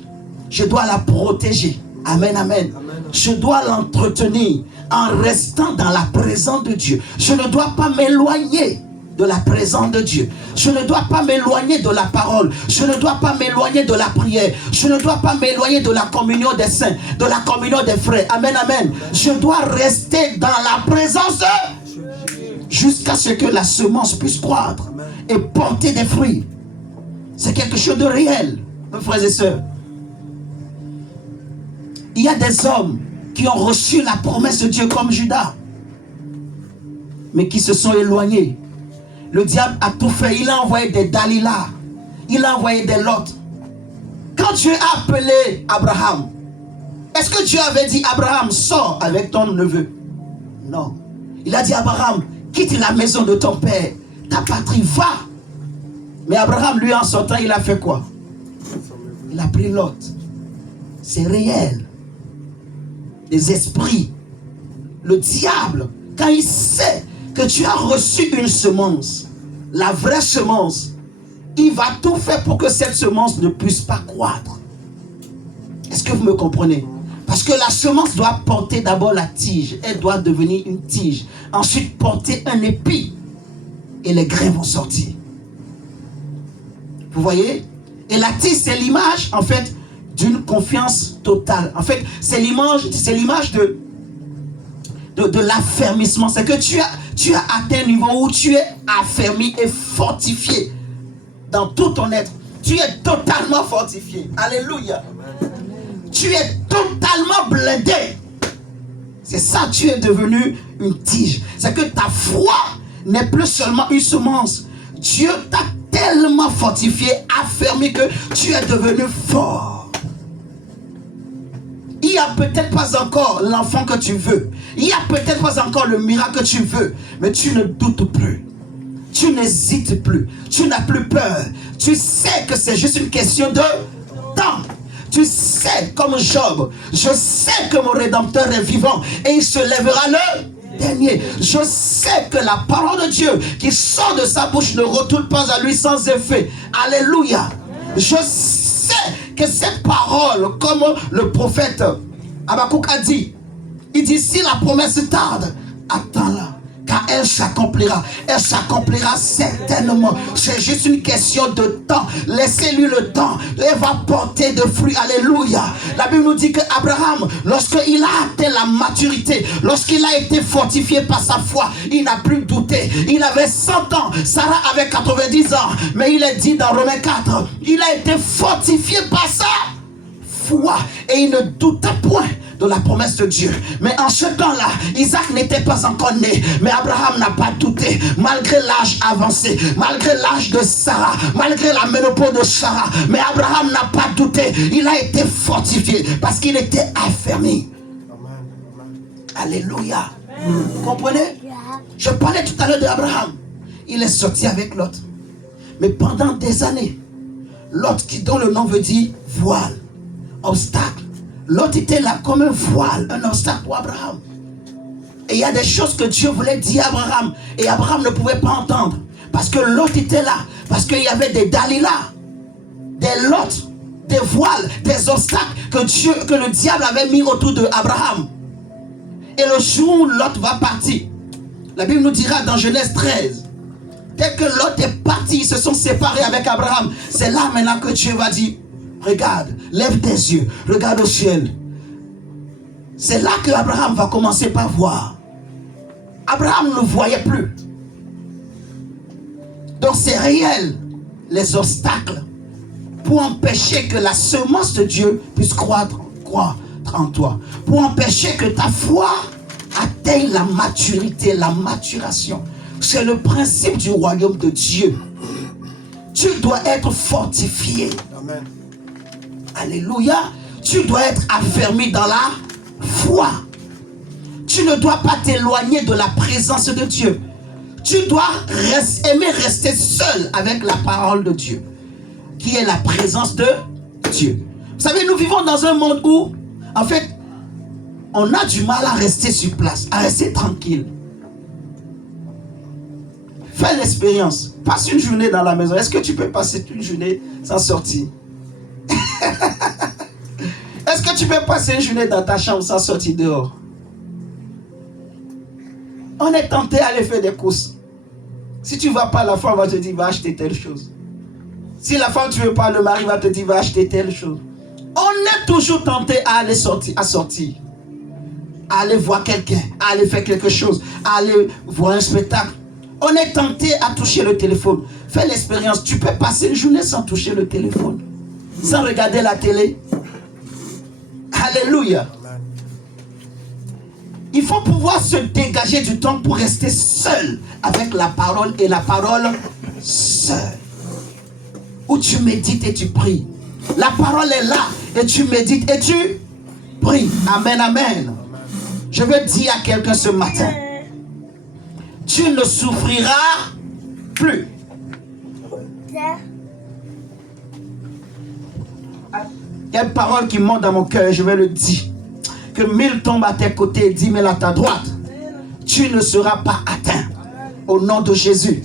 je dois la protéger. Amen, amen. Je dois l'entretenir en restant dans la présence de Dieu. Je ne dois pas m'éloigner de la présence de Dieu. Je ne dois pas m'éloigner de la parole. Je ne dois pas m'éloigner de la prière. Je ne dois pas m'éloigner de la communion des saints, de la communion des frères. Amen, amen. Je dois rester dans la présence de Dieu jusqu'à ce que la semence puisse croître et porter des fruits. C'est quelque chose de réel, mes frères et sœurs. Il y a des hommes qui ont reçu la promesse de Dieu comme Judas, mais qui se sont éloignés. Le diable a tout fait. Il a envoyé des Dalila. Il a envoyé des Lot. Quand Dieu a appelé Abraham, est-ce que Dieu avait dit, Abraham, sors avec ton neveu? Non. Il a dit, Abraham, quitte la maison de ton père, ta patrie, va. Mais Abraham, lui, en sortant, il a fait quoi? Il a pris Lot. C'est réel. Les esprits, le diable, quand il sait que tu as reçu une semence, la vraie semence, il va tout faire pour que cette semence ne puisse pas croître. Est-ce que vous me comprenez? Parce que la semence doit porter d'abord la tige. Elle doit devenir une tige. Ensuite porter un épi. Et les grains vont sortir. Vous voyez? Et la tige, c'est l'image, en fait, d'une confiance totale. En fait, c'est l'image de l'affermissement. C'est que tu as atteint un niveau où tu es affermi et fortifié dans tout ton être. Tu es totalement fortifié. Alléluia. Amen. Tu es totalement blindé. C'est ça, tu es devenu une tige. C'est que ta foi n'est plus seulement une semence. Dieu t'a tellement fortifié, affermi que tu es devenu fort. Il n'y a peut-être pas encore l'enfant que tu veux. Il n'y a peut-être pas encore le miracle que tu veux. Mais tu ne doutes plus. Tu n'hésites plus. Tu n'as plus peur. Tu sais que c'est juste une question de temps. Tu sais, comme Job, je sais que mon Rédempteur est vivant et il se lèvera le dernier. Je sais que la parole de Dieu qui sort de sa bouche ne retourne pas à lui sans effet. Alléluia. Je sais que cette parole, comme le prophète Habakkuk a dit, il dit, si la promesse tarde, attends-la, car elle s'accomplira. Elle s'accomplira certainement. C'est juste une question de temps. Laissez-lui le temps. Elle va porter de fruits. Alléluia. La Bible nous dit que Abraham, lorsqu'il a atteint la maturité, lorsqu'il a été fortifié par sa foi, il n'a plus douté. Il avait 100 ans. Sarah avait 90 ans. Mais il est dit dans Romains 4, il a été fortifié par sa foi. Et il ne douta point de la promesse de Dieu. Mais en ce temps-là, Isaac n'était pas encore né. Mais Abraham n'a pas douté. Malgré l'âge avancé, malgré l'âge de Sarah, malgré la ménopause de Sarah. Mais Abraham n'a pas douté. Il a été fortifié parce qu'il était affermi. Alléluia. Vous comprenez? Je parlais tout à l'heure d'Abraham. Il est sorti avec Lot. Mais pendant des années, Lot, dont le nom veut dire voile, obstacle. Lot était là comme un voile, un obstacle pour Abraham. Et il y a des choses que Dieu voulait dire à Abraham. Et Abraham ne pouvait pas entendre. Parce que Lot était là. Parce qu'il y avait des Dalila, des Lot, des voiles, des obstacles que le diable avait mis autour de Abraham. Et le jour où Lot va partir, la Bible nous dira dans Genèse 13, dès que Lot est parti, ils se sont séparés avec Abraham. C'est là maintenant que Dieu va dire, regarde, lève tes yeux, regarde au ciel. C'est là que Abraham va commencer par voir. Abraham ne voyait plus. Donc c'est réel, les obstacles, pour empêcher que la semence de Dieu puisse croître en toi. Pour empêcher que ta foi atteigne la maturité, la maturation. C'est le principe du royaume de Dieu. Tu dois être fortifié. Amen. Alléluia. Tu dois être affermi dans la foi. Tu ne dois pas t'éloigner de la présence de Dieu. Tu dois aimer rester seul avec la parole de Dieu, qui est la présence de Dieu. Vous savez, nous vivons dans un monde où, en fait, on a du mal à rester sur place, à rester tranquille. Fais l'expérience. Passe une journée dans la maison. Est-ce que tu peux passer une journée sans sortir? Est-ce que tu peux passer une journée dans ta chambre sans sortir dehors? On est tenté à aller faire des courses. Si tu ne vas pas, la femme va te dire, va acheter telle chose. Si la femme, tu ne veux pas, le mari va te dire, va acheter telle chose. On est toujours tenté à aller sortir, à aller voir quelqu'un, à aller faire quelque chose, à aller voir un spectacle. On est tenté à toucher le téléphone. Fais l'expérience. Tu peux passer une journée sans toucher le téléphone, sans regarder la télé. Alléluia. Il faut pouvoir se dégager du temps pour rester seul avec la parole et la parole seule. Où tu médites et tu pries. La parole est là et tu médites et tu pries. Amen, amen. Je veux dire à quelqu'un ce matin, tu ne souffriras plus. Il y a une parole qui monte dans mon cœur et je vais le dire. Que 1000 tombent à tes côtés et 10 000 à ta droite. Tu ne seras pas atteint. Au nom de Jésus.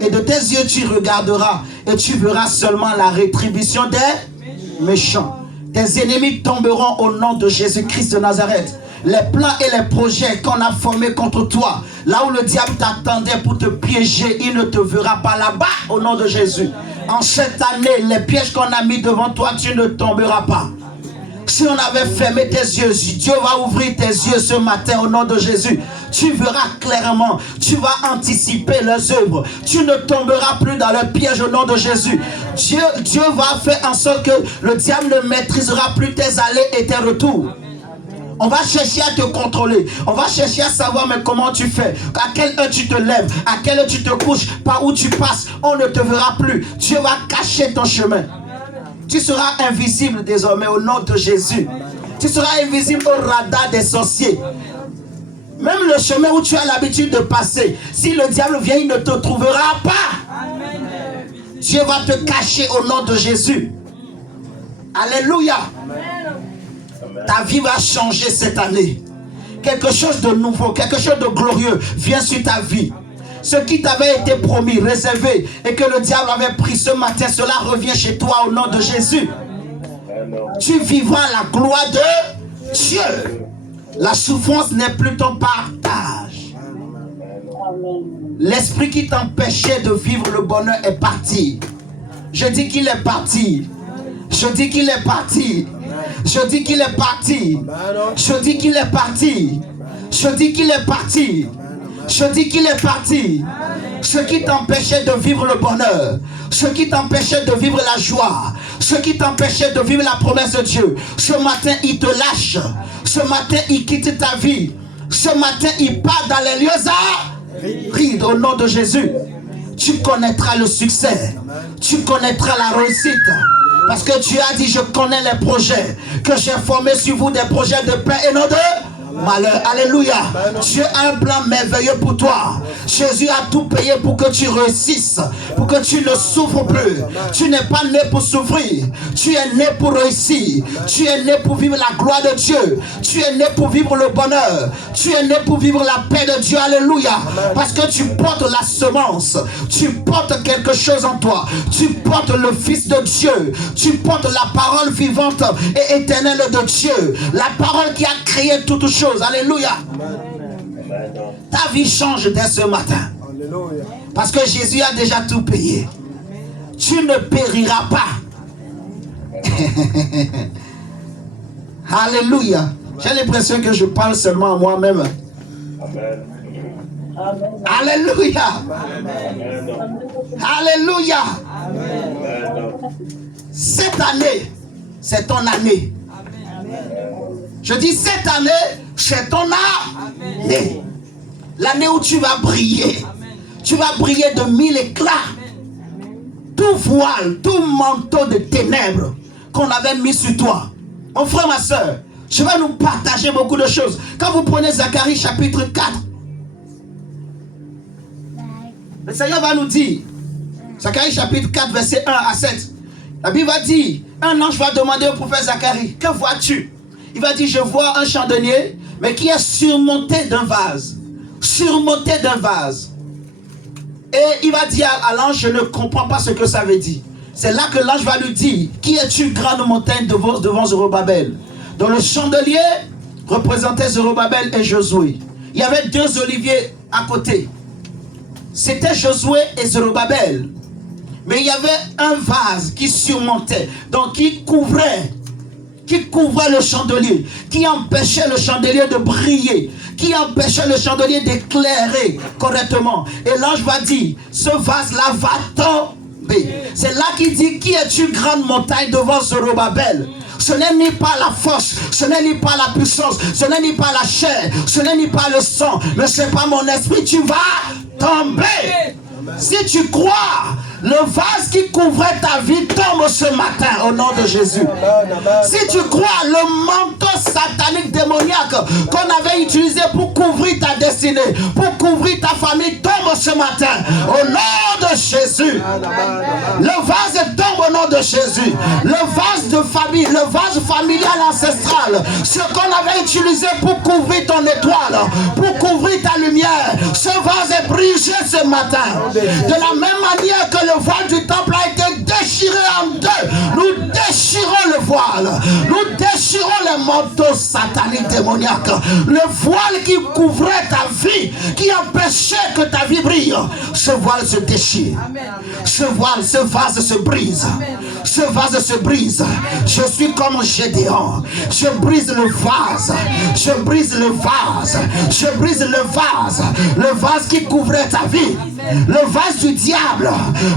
Et de tes yeux tu regarderas et tu verras seulement la rétribution des méchants. Tes ennemis tomberont au nom de Jésus-Christ de Nazareth. Les plans et les projets qu'on a formés contre toi, là où le diable t'attendait pour te piéger, il ne te verra pas là-bas au nom de Jésus. En cette année, les pièges qu'on a mis devant toi, tu ne tomberas pas. Si on avait fermé tes yeux, Dieu va ouvrir tes yeux ce matin au nom de Jésus. Tu verras clairement, tu vas anticiper leurs œuvres. Tu ne tomberas plus dans le piège au nom de Jésus. Dieu va faire en sorte que le diable ne maîtrisera plus tes allées et tes retours. On va chercher à te contrôler. On va chercher à savoir mais comment tu fais. À quelle heure tu te lèves. À quelle heure tu te couches. Par où tu passes. On ne te verra plus. Dieu va cacher ton chemin. Tu seras invisible désormais au nom de Jésus. Tu seras invisible au radar des sorciers. Même le chemin où tu as l'habitude de passer. Si le diable vient, il ne te trouvera pas. Dieu va te cacher au nom de Jésus. Alléluia. Ta vie va changer cette année. Quelque chose de nouveau, quelque chose de glorieux vient sur ta vie. Ce qui t'avait été promis, réservé, et que le diable avait pris ce matin, cela revient chez toi au nom de Jésus. Tu vivras la gloire de Dieu. La souffrance n'est plus ton partage. L'esprit qui t'empêchait de vivre le bonheur est parti. Je dis qu'il est parti. Je dis qu'il est parti. Je dis qu'il est parti. Je dis qu'il est parti. Je dis qu'il est parti. Je dis qu'il est parti. Ce qui t'empêchait de vivre le bonheur, ce qui t'empêchait de vivre la joie, ce qui t'empêchait de vivre la promesse de Dieu, ce matin il te lâche. Ce matin il quitte ta vie. Ce matin il part dans les lieux arides au nom de Jésus. Tu connaîtras le succès. Tu connaîtras la réussite. Parce que tu as dit, je connais les projets que j'ai formés sur vous, des projets de paix et non de malheur. Alléluia. Dieu a un plan merveilleux pour toi. Jésus a tout payé pour que tu réussisses, pour que tu ne souffres plus. Tu n'es pas né pour souffrir. Tu es né pour réussir. Tu es né pour vivre la gloire de Dieu. Tu es né pour vivre le bonheur. Tu es né pour vivre la paix de Dieu. Alléluia. Parce que tu portes la semence. Tu portes quelque chose en toi. Tu portes le Fils de Dieu. Tu portes la parole vivante et éternelle de Dieu. La parole qui a créé toutes choses. Alléluia. Ta vie change dès ce matin. Parce que Jésus a déjà tout payé. Tu ne périras pas. Alléluia. J'ai l'impression que je parle seulement à moi-même. Alléluia. Alléluia. Cette année, c'est ton année. Je dis cette année, c'est ton année. L'année où tu vas briller. Tu vas briller de 1000 éclats. Tout voile, tout manteau de ténèbres qu'on avait mis sur toi. Mon frère, ma soeur, je vais nous partager beaucoup de choses. Quand vous prenez Zacharie chapitre 4, le Seigneur va nous dire, Zacharie chapitre 4, verset 1 à 7. La Bible va dire, un ange va demander au prophète Zacharie, que vois-tu? Il va dire, je vois un chandelier, mais qui est surmonté d'un vase. Surmonté d'un vase. Et il va dire à l'ange, je ne comprends pas ce que ça veut dire. C'est là que l'ange va lui dire, qui es-tu, grande montagne devant Zorobabel? Dans le chandelier représentait Zorobabel et Josué. Il y avait deux oliviers à côté. C'était Josué et Zorobabel. Mais il y avait un vase qui surmontait, donc qui couvrait le chandelier, qui empêchait le chandelier de briller, qui empêchait le chandelier d'éclairer correctement. Et l'ange va dire, ce vase-là va tomber. C'est là qu'il dit, qui es-tu grande montagne devant Zorobabel? Ce n'est ni pas la force, ce n'est ni pas la puissance, ce n'est ni pas la chair, ce n'est ni pas le sang, mais c'est pas mon esprit, tu vas tomber. Si tu crois, le vase qui couvrait ta vie tombe ce matin au nom de Jésus. Si tu crois, le manteau satanique démoniaque qu'on avait utilisé pour couvrir ta destinée, pour couvrir ta famille, tombe ce matin au nom de Jésus. Le vase tombe au nom de Jésus. Le vase de famille, le vase familial ancestral, ce qu'on avait utilisé pour couvrir ton étoile, pour couvrir ta lumière, ce vase est brisé ce matin. De la même manière que le voile du temple a été déchiré en deux, nous déchirons le voile, nous déchirons les manteaux sataniques démoniaques, le voile qui couvrait ta vie, qui empêchait que ta vie brille. Ce voile se déchire, ce voile, ce vase se brise, ce vase se brise. Je suis comme Gédéon, je brise le vase, je brise le vase, je brise le vase qui couvrait ta vie, le vase du diable,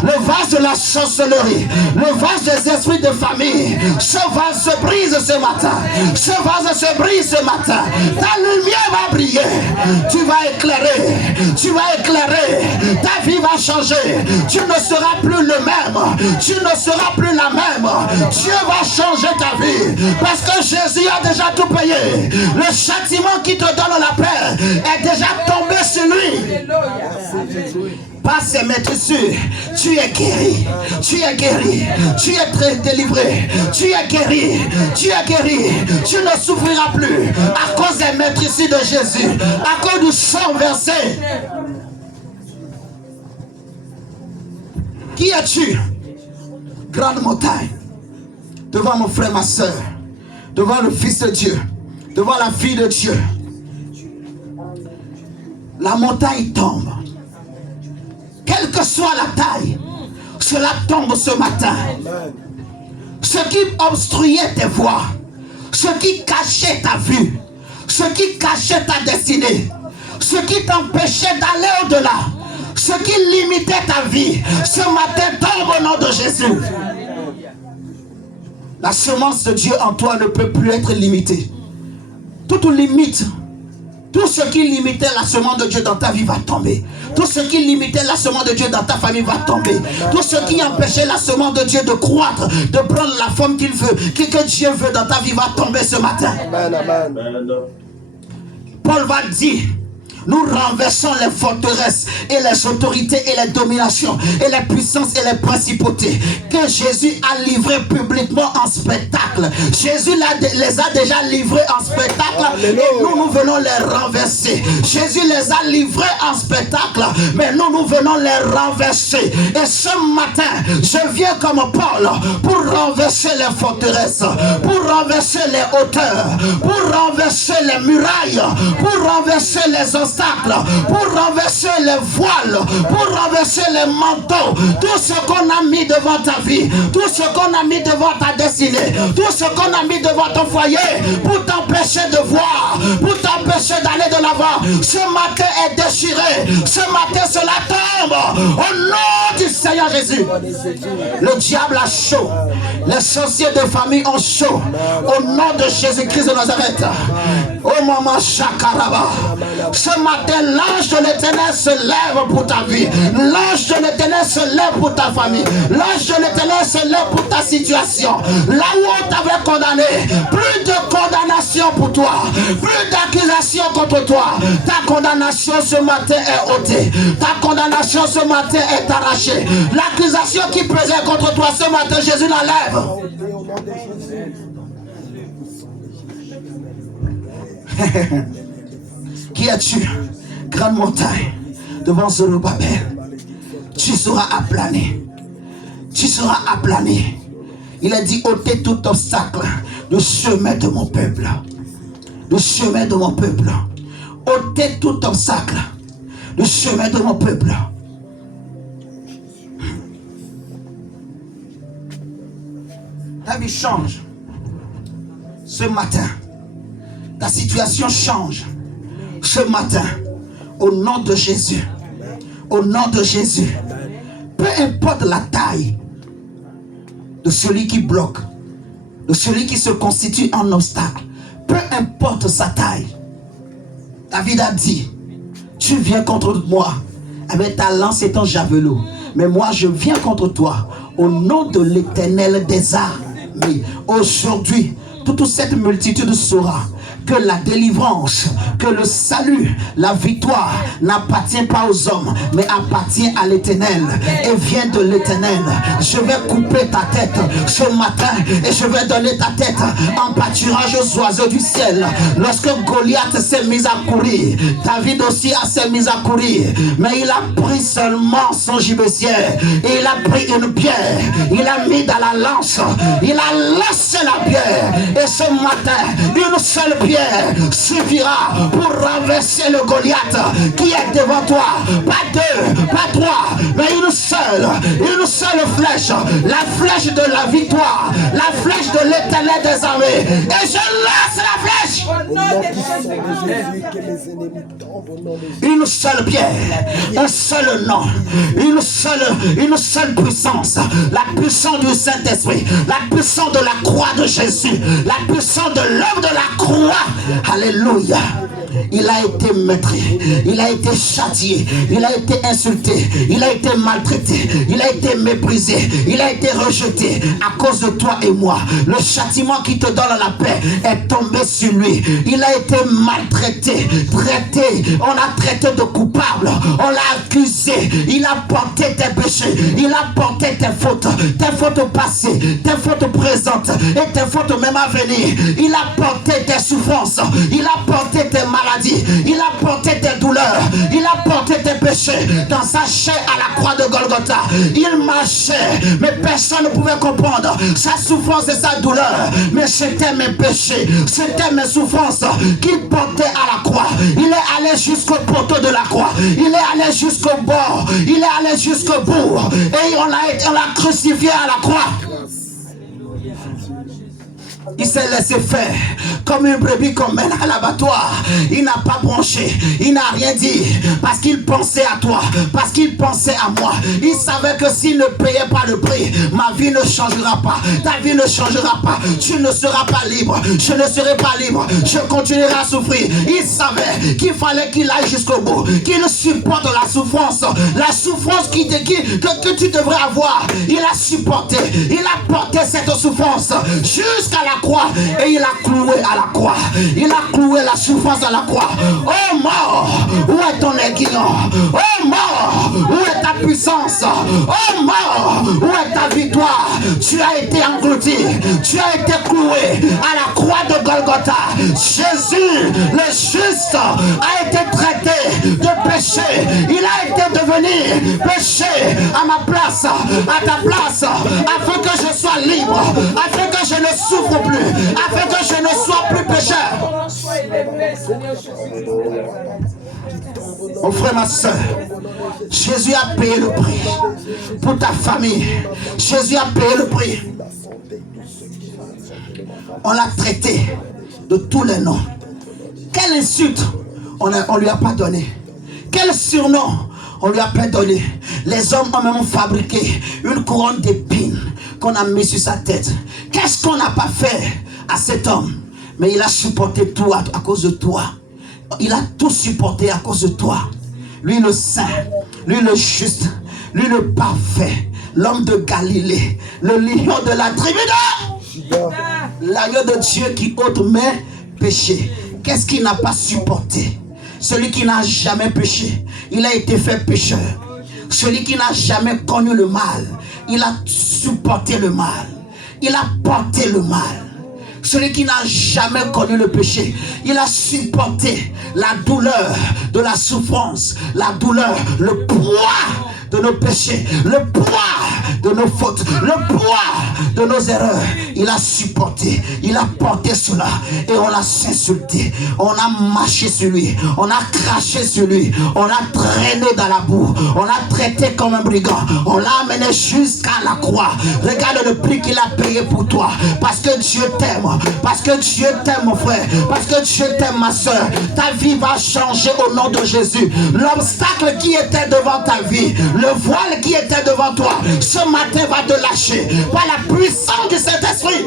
le vase de la sorcellerie, le vase des esprits de famille. Ce vase se brise ce matin, ce vase se brise ce matin. Ta lumière va briller, tu vas éclairer, ta vie va changer, tu ne seras plus le même, tu ne seras plus la même. Dieu va changer ta vie parce que Jésus a déjà tout payé. Le châtiment qui te donne la paix est déjà tombé sur lui. Par ses maîtresses, tu es guéri, tu es guéri, tu es très délivré, tu es guéri, tu es guéri, tu ne souffriras plus à cause des maîtresses de Jésus, à cause du sang versé. Qui es-tu? Grande montagne, devant mon frère, ma soeur, devant le Fils de Dieu, devant la fille de Dieu. La montagne tombe. Quelle que soit la taille, cela tombe ce matin. Ce qui obstruait tes voies, ce qui cachait ta vue, ce qui cachait ta destinée, ce qui t'empêchait d'aller au-delà, ce qui limitait ta vie, ce matin tombe au nom de Jésus. La semence de Dieu en toi ne peut plus être limitée. Toute limite, tout ce qui limitait la semence de Dieu dans ta vie va tomber. Tout ce qui limitait la semence de Dieu dans ta famille va tomber. Tout ce qui empêchait la semence de Dieu de croître, de prendre la forme qu'il veut, que Dieu veut dans ta vie va tomber ce matin. Paul va dire, nous renversons les forteresses et les autorités et les dominations et les puissances et les principautés que Jésus a livrées publiquement en spectacle. Jésus les a déjà livrés en spectacle. Alléluia. Et nous venons les renverser. Jésus les a livrés en spectacle, mais nous venons les renverser. Et ce matin, je viens comme Paul pour renverser les forteresses, pour renverser les hauteurs, pour renverser les murailles, pour renverser les obstacles, pour renverser les voiles, pour renverser les manteaux, tout ce qu'on a mis devant ta vie, tout ce qu'on a mis devant ta destinée, tout ce qu'on a mis devant ton foyer, pour t'empêcher de voir, pour t'empêcher d'aller de l'avant. Ce matin est déchiré, ce matin cela tombe au nom du Seigneur Jésus. Le diable a chaud, les sorciers de famille ont chaud, au nom de Jésus-Christ de Nazareth. Oh maman Chakaraba, ce matin l'ange de l'Éternel se lève pour ta vie, l'ange de l'Éternel se lève pour ta famille, l'ange de l'Éternel se lève pour ta situation. Là où on t'avait condamné, plus de condamnation pour toi, plus d'accusation contre toi. Ta condamnation ce matin est ôtée, ta condamnation ce matin est arrachée. L'accusation qui pesait contre toi ce matin, Jésus l'enlève. Qui es-tu? Grande montagne devant Zorobabel. Tu seras aplané. Tu seras aplané. Il a dit ôtez tout obstacle, Le chemin de mon peuple. Le chemin de mon peuple. Ôtez tout obstacle. Le chemin de mon peuple. Ta vie change. Ce matin, ta situation change. Ce matin, au nom de Jésus. Au nom de Jésus. Peu importe la taille de celui qui bloque, de celui qui se constitue un obstacle, peu importe sa taille. David a dit, tu viens contre moi avec ta lance et ton javelot, mais moi je viens contre toi au nom de l'Éternel des armées. Aujourd'hui, toute cette multitude saura que la délivrance, que le salut, la victoire n'appartient pas aux hommes, mais appartient à l'Éternel et vient de l'Éternel. Je vais couper ta tête ce matin et je vais donner ta tête en pâturage aux oiseaux du ciel. Lorsque Goliath s'est mis à courir, David aussi s'est mis à courir, mais il a pris seulement son gibecier et il a pris une pierre, il a mis dans la lance, il a lancé la pierre, et ce matin, une seule pierre suffira pour renverser le Goliath qui est devant toi. Pas deux, pas trois, mais une seule flèche, la flèche de la victoire, la flèche de l'Éternel des armées. Et je lance la flèche. Une seule pierre, un seul nom, une seule puissance, la puissance du Saint-Esprit, la puissance de la croix de Jésus, la puissance de l'œuvre de la croix. Alléluia. Il a été maîtrisé, il a été châtié, il a été insulté, il a été maltraité, il a été méprisé, il a été rejeté à cause de toi et moi. Le châtiment qui te donne la paix est tombé sur lui. Il a été maltraité, traité, on l'a traité de coupable, on l'a accusé, il a porté tes péchés, il a porté tes fautes passées, tes fautes présentes et tes fautes même à venir. Il a porté tes souffrances, il a porté tes maladies, il a porté tes douleurs, il a porté tes péchés dans sa chair à la croix de Golgotha. Il marchait, mais personne ne pouvait comprendre sa souffrance et sa douleur, mais c'était mes péchés, c'était mes souffrances qu'il portait à la croix. Il est allé jusqu'au poteau de la croix, il est allé jusqu'au bord, il est allé jusqu'au bout, et on l'a crucifié à la croix. Il s'est laissé faire comme une brebis qu'on mène à l'abattoir. Il n'a pas bronché, il n'a rien dit, parce qu'il pensait à toi, parce qu'il pensait à moi. Il savait que s'il ne payait pas le prix, ma vie ne changera pas, ta vie ne changera pas, tu ne seras pas libre, je ne serai pas libre, je continuerai à souffrir. Il savait qu'il fallait qu'il aille jusqu'au bout, qu'il supporte la souffrance que tu devrais avoir. Il a supporté, il a porté cette souffrance jusqu'à la croix, et il a cloué à la croix, il a cloué la souffrance à la croix. Oh mort, où est ton aiguillon? Oh mort, où est ta puissance? Oh mort, où est ta victoire? Tu as été englouti, tu as été cloué à la croix de Golgotha. Jésus le juste a été traité de péché, il a été devenu péché à ma place, à ta place, afin que je sois libre, afin que je ne souffre plus, afin que je ne sois plus pécheur. Mon frère, ma soeur, Jésus a payé le prix pour ta famille. Jésus a payé le prix. On l'a traité de tous les noms. Quelle insulte on lui a pas donné? Quel surnom on lui a pas donné? Les hommes ont même fabriqué une couronne d'épines qu'on a mis sur sa tête. Qu'est-ce qu'on n'a pas fait à cet homme? Mais il a supporté tout à cause de toi. Il a tout supporté à cause de toi. Lui le saint, lui le juste, lui le parfait, l'homme de Galilée, le lion de la tribu de l'agneau de Dieu qui ôte mes péchés. Qu'est-ce qu'il n'a pas supporté? Celui qui n'a jamais péché, il a été fait pécheur. Celui qui n'a jamais connu le mal, il a supporté le mal. Il a porté le mal. Celui qui n'a jamais connu le péché, il a supporté la douleur de la souffrance, la douleur, le poids de nos péchés, le poids de nos fautes, le poids de nos erreurs. Il a supporté, il a porté cela et on l'a insulté. On a marché sur lui, on a craché sur lui, on a traîné dans la boue, on l'a traité comme un brigand, on l'a amené jusqu'à la croix. Regarde le prix qu'il a payé pour toi. Parce que Dieu t'aime, parce que Dieu t'aime mon frère, parce que Dieu t'aime ma soeur. Ta vie va changer au nom de Jésus. L'obstacle qui était devant ta vie, le voile qui était devant toi, ce matin va te lâcher par la puissance du Saint-Esprit.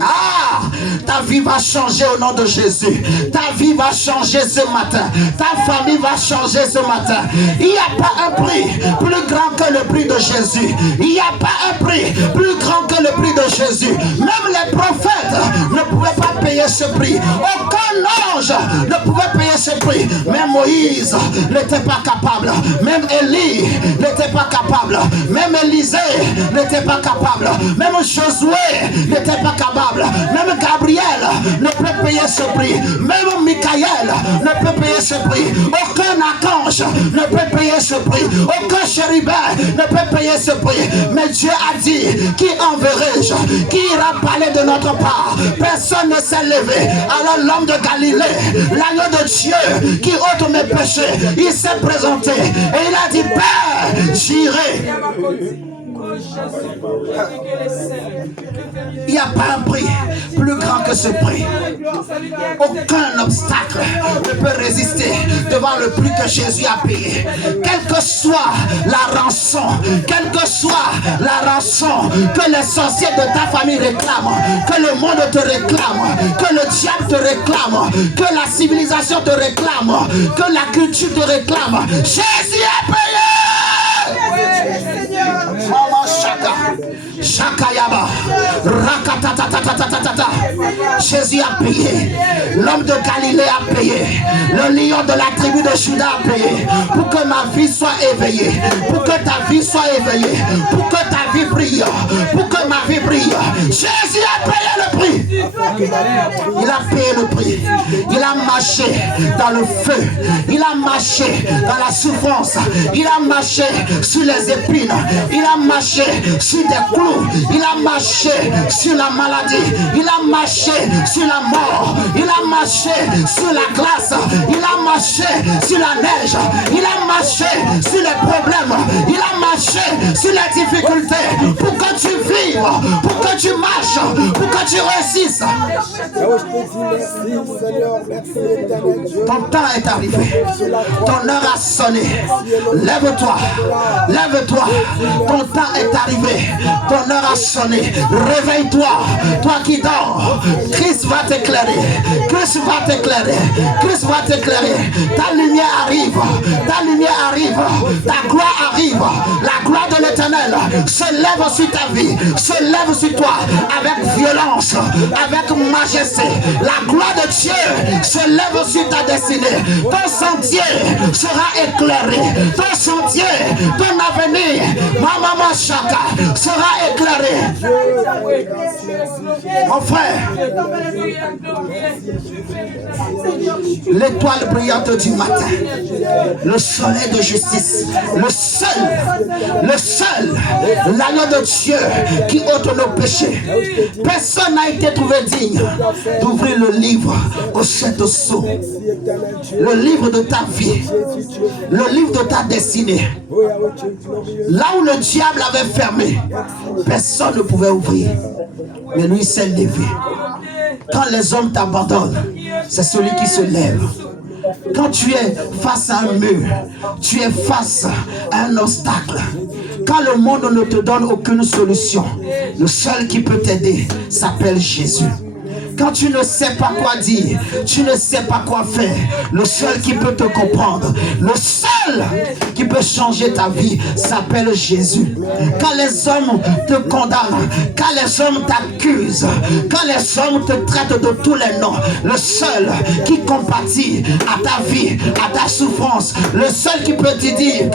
Ah, ta vie va changer au nom de Jésus. Ta vie va changer ce matin. Ta famille va changer ce matin. Il n'y a pas un prix plus grand que le prix de Jésus. Il n'y a pas un prix plus grand que le prix de Jésus. Même les prophètes ne pouvaient pas payer ce prix. Aucun ange ne pouvait payer ce prix. Même Moïse n'était pas capable. Même Élie n'était pas capable. Même Élisée n'était pas capable. Même Josué n'était pas capable. Même Gabriel ne peut payer ce prix. Même Michael ne peut payer ce prix. Aucun archange ne peut payer ce prix. Aucun chérubin ne peut payer ce prix. Mais Dieu a dit, qui enverrai-je? Qui ira parler de notre part? Personne ne s'est levé. Alors l'homme de Galilée, l'agneau de Dieu qui ôte mes péchés, il s'est présenté et il a dit, Père, j'irai. Il n'y a pas un prix plus grand que ce prix. Aucun obstacle ne peut résister devant le prix que Jésus a payé. Quelle que soit la rançon, quelle que soit la rançon que les sorciers de ta famille réclament, que le monde te réclame, que le diable te réclame, que la civilisation te réclame, que la culture te réclame, Jésus a payé. Maman Chaka, Chaka Yaba, Rakatatatatata. Jésus a payé. L'homme de Galilée a payé. Le lion de la tribu de Juda a payé. Pour que ma vie soit éveillée. Pour que ta vie soit éveillée. Pour que ta vie brille. Pour que ma vie brille. Jésus a payé le prix. Il a payé le prix. Il a marché dans le feu. Il a marché dans la souffrance. Il a marché sur les épines. Il a marché sur des clous. Il a marché sur la maladie. Il a marché sur la mort. Il a marché sur la glace. Il a marché sur la neige. Il a marché sur les problèmes. Il a marché sur les difficultés. Pour que tu vives, pour que tu marches, pour que tu réussisses. Ton temps est arrivé. Ton heure a sonné. Lève-toi. Lève-toi. Ton temps est arrivé. Ton heure a sonné. Réveille-toi. Toi qui dors. Christ va t'éclairer. Christ va t'éclairer. Christ va t'éclairer. Ta lumière arrive. Ta lumière arrive. Ta gloire arrive. La gloire de l'Éternel se lève sur ta vie. Se lève sur toi avec violence, avec majesté. La gloire de Dieu se lève sur ta destinée. Ton sentier sera éclairé. Ton sentier, ton avenir, ma maman Chaka, sera éclairé. Mon frère, l'étoile brillante du matin, le soleil de justice, le seul, l'agneau de Dieu qui ôte nos péchés. Personne n'a été trouvé digne d'ouvrir le livre aux 7 sceaux, le livre de ta vie, le livre de ta destinée. Là où le diable avait fermé, personne ne pouvait ouvrir. Mais lui s'est levé. Quand les hommes t'abandonnent, c'est celui qui se lève. Quand tu es face à un mur, tu es face à un obstacle. Quand le monde ne te donne aucune solution, le seul qui peut t'aider s'appelle Jésus. Quand tu ne sais pas quoi dire, tu ne sais pas quoi faire, le seul qui peut te comprendre, le seul qui peut changer ta vie s'appelle Jésus. Quand les hommes te condamnent, quand les hommes t'accusent, quand les hommes te traitent de tous les noms, le seul qui compatit à ta vie, à ta souffrance, le seul qui peut te dire,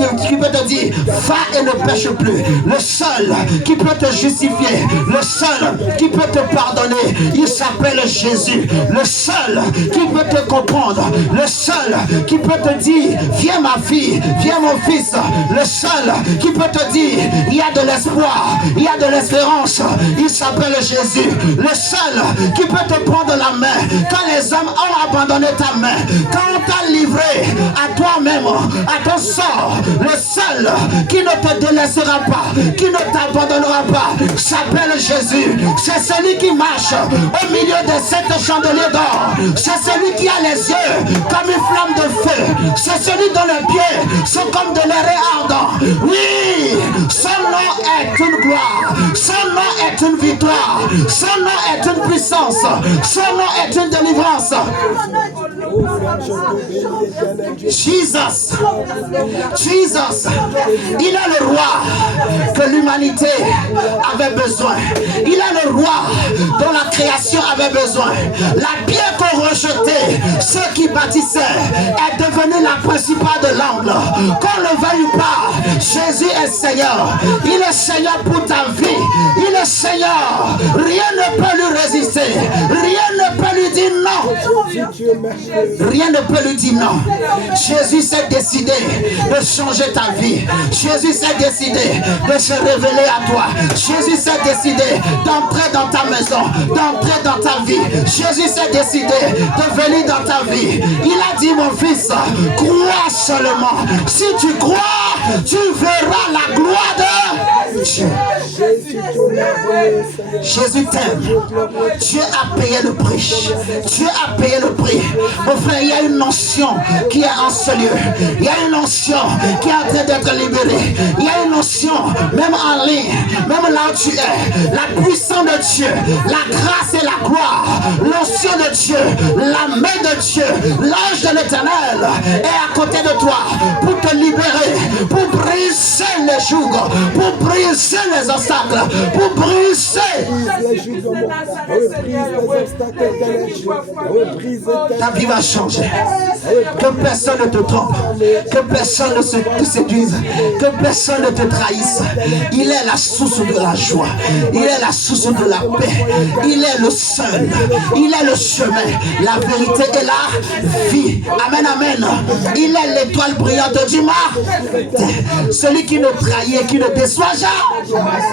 va et ne pêche plus, le seul qui peut te justifier, le seul qui peut te pardonner, il s'appelle s'appelle Jésus, le seul qui peut te comprendre, le seul qui peut te dire, viens ma fille, viens mon fils, le seul qui peut te dire, il y a de l'espoir, il y a de l'espérance, il s'appelle Jésus, le seul qui peut te prendre la main quand les hommes ont abandonné ta main, quand on t'a livré à toi-même, à ton sort, le seul qui ne te délaissera pas, qui ne t'abandonnera pas, s'appelle Jésus. C'est celui qui marche au milieu de 7 chandeliers d'or, c'est celui qui a les yeux comme une flamme de feu, c'est celui dont les pieds sont comme de l'air ardent. Oui, son nom est une gloire, son nom est une victoire, son nom est une puissance, son nom est une délivrance. Jesus, Jesus, il est le roi que l'humanité avait besoin. Il est le roi dont la création avait besoin. La pierre qu'on rejetait, ceux qui bâtissaient, est devenue la principale de l'angle. Qu'on le veuille ou pas, Jésus est Seigneur. Il est Seigneur pour ta vie. Il est Seigneur. Rien ne peut lui résister. Rien ne peut lui dire non. Rien ne peut lui dire non. Jésus s'est décidé de changer ta vie. Jésus s'est décidé de se révéler à toi. Jésus s'est décidé d'entrer dans ta maison, d'entrer dans ta vie. Jésus s'est décidé de venir dans ta vie. Il a dit, mon fils, crois seulement. Si tu crois, tu verras la gloire de Dieu. Jésus t'aime. Dieu a payé le prix. Dieu a payé le prix. Mon frère, il y a une notion qui est en ce lieu. Il y a une notion qui est en train d'être libérée. Il y a une notion, même en ligne, même là où tu es, la puissance de Dieu, la grâce et la gloire, l'onction de Dieu, la main de Dieu, l'ange de l'Éternel est à côté de toi pour te libérer, pour briser les jougs, pour briser les obstacles, pour briser ta vie va changer. Que personne ne te trompe, que personne ne te séduise, que personne ne te trahisse. Il est la source de la joie, il est la source de la paix, il est le seul, il est le chemin, la vérité et la vie. Amen, amen. Il est l'étoile brillante du matin, celui qui ne trahit et qui ne déçoit jamais.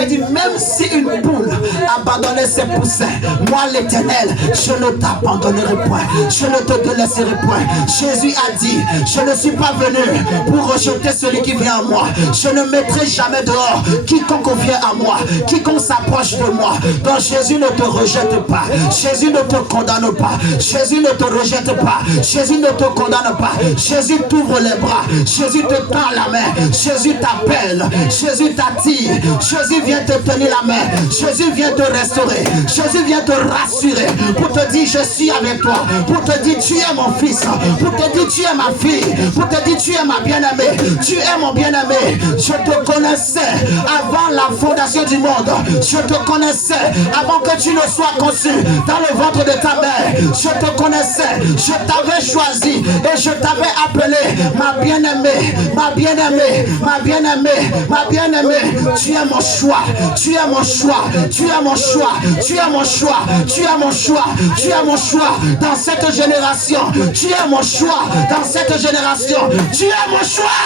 Il dit, même si une poule abandonnait ses poussins, moi l'Éternel, je ne t'abandonnerai point, je ne te délaisserai point. Jésus a dit, je ne suis pas venu pour rejeter celui qui vient à moi. Je ne mettrai jamais dehors quiconque vient à moi, quiconque s'approche de moi. Donc Jésus ne te rejette pas, Jésus ne te condamne pas, Jésus ne te rejette pas, Jésus ne te condamne pas. Jésus t'ouvre les bras, Jésus te tend la main, Jésus t'appelle, Jésus t'attire, Jésus vient te tenir la main, Jésus vient te restaurer, Jésus vient te rassurer pour te dire je suis avec toi, pour te dire tu es mon fils, pour te dire tu es ma fille, pour te dire tu es ma bien-aimée, tu es mon bien-aimé. Je te connaissais avant la fondation du monde, je te connaissais avant que tu ne sois conçu dans le ventre de ta mère. Je te connaissais, je t'avais choisi et je t'avais appelé ma bien-aimée, ma bien-aimée, ma bien-aimée, ma bien-aimée. Tu es mon choix, tu es mon choix, tu es mon choix, tu es mon choix, tu es mon choix, tu es mon choix dans cette génération, tu es mon choix dans cette génération, tu es mon choix.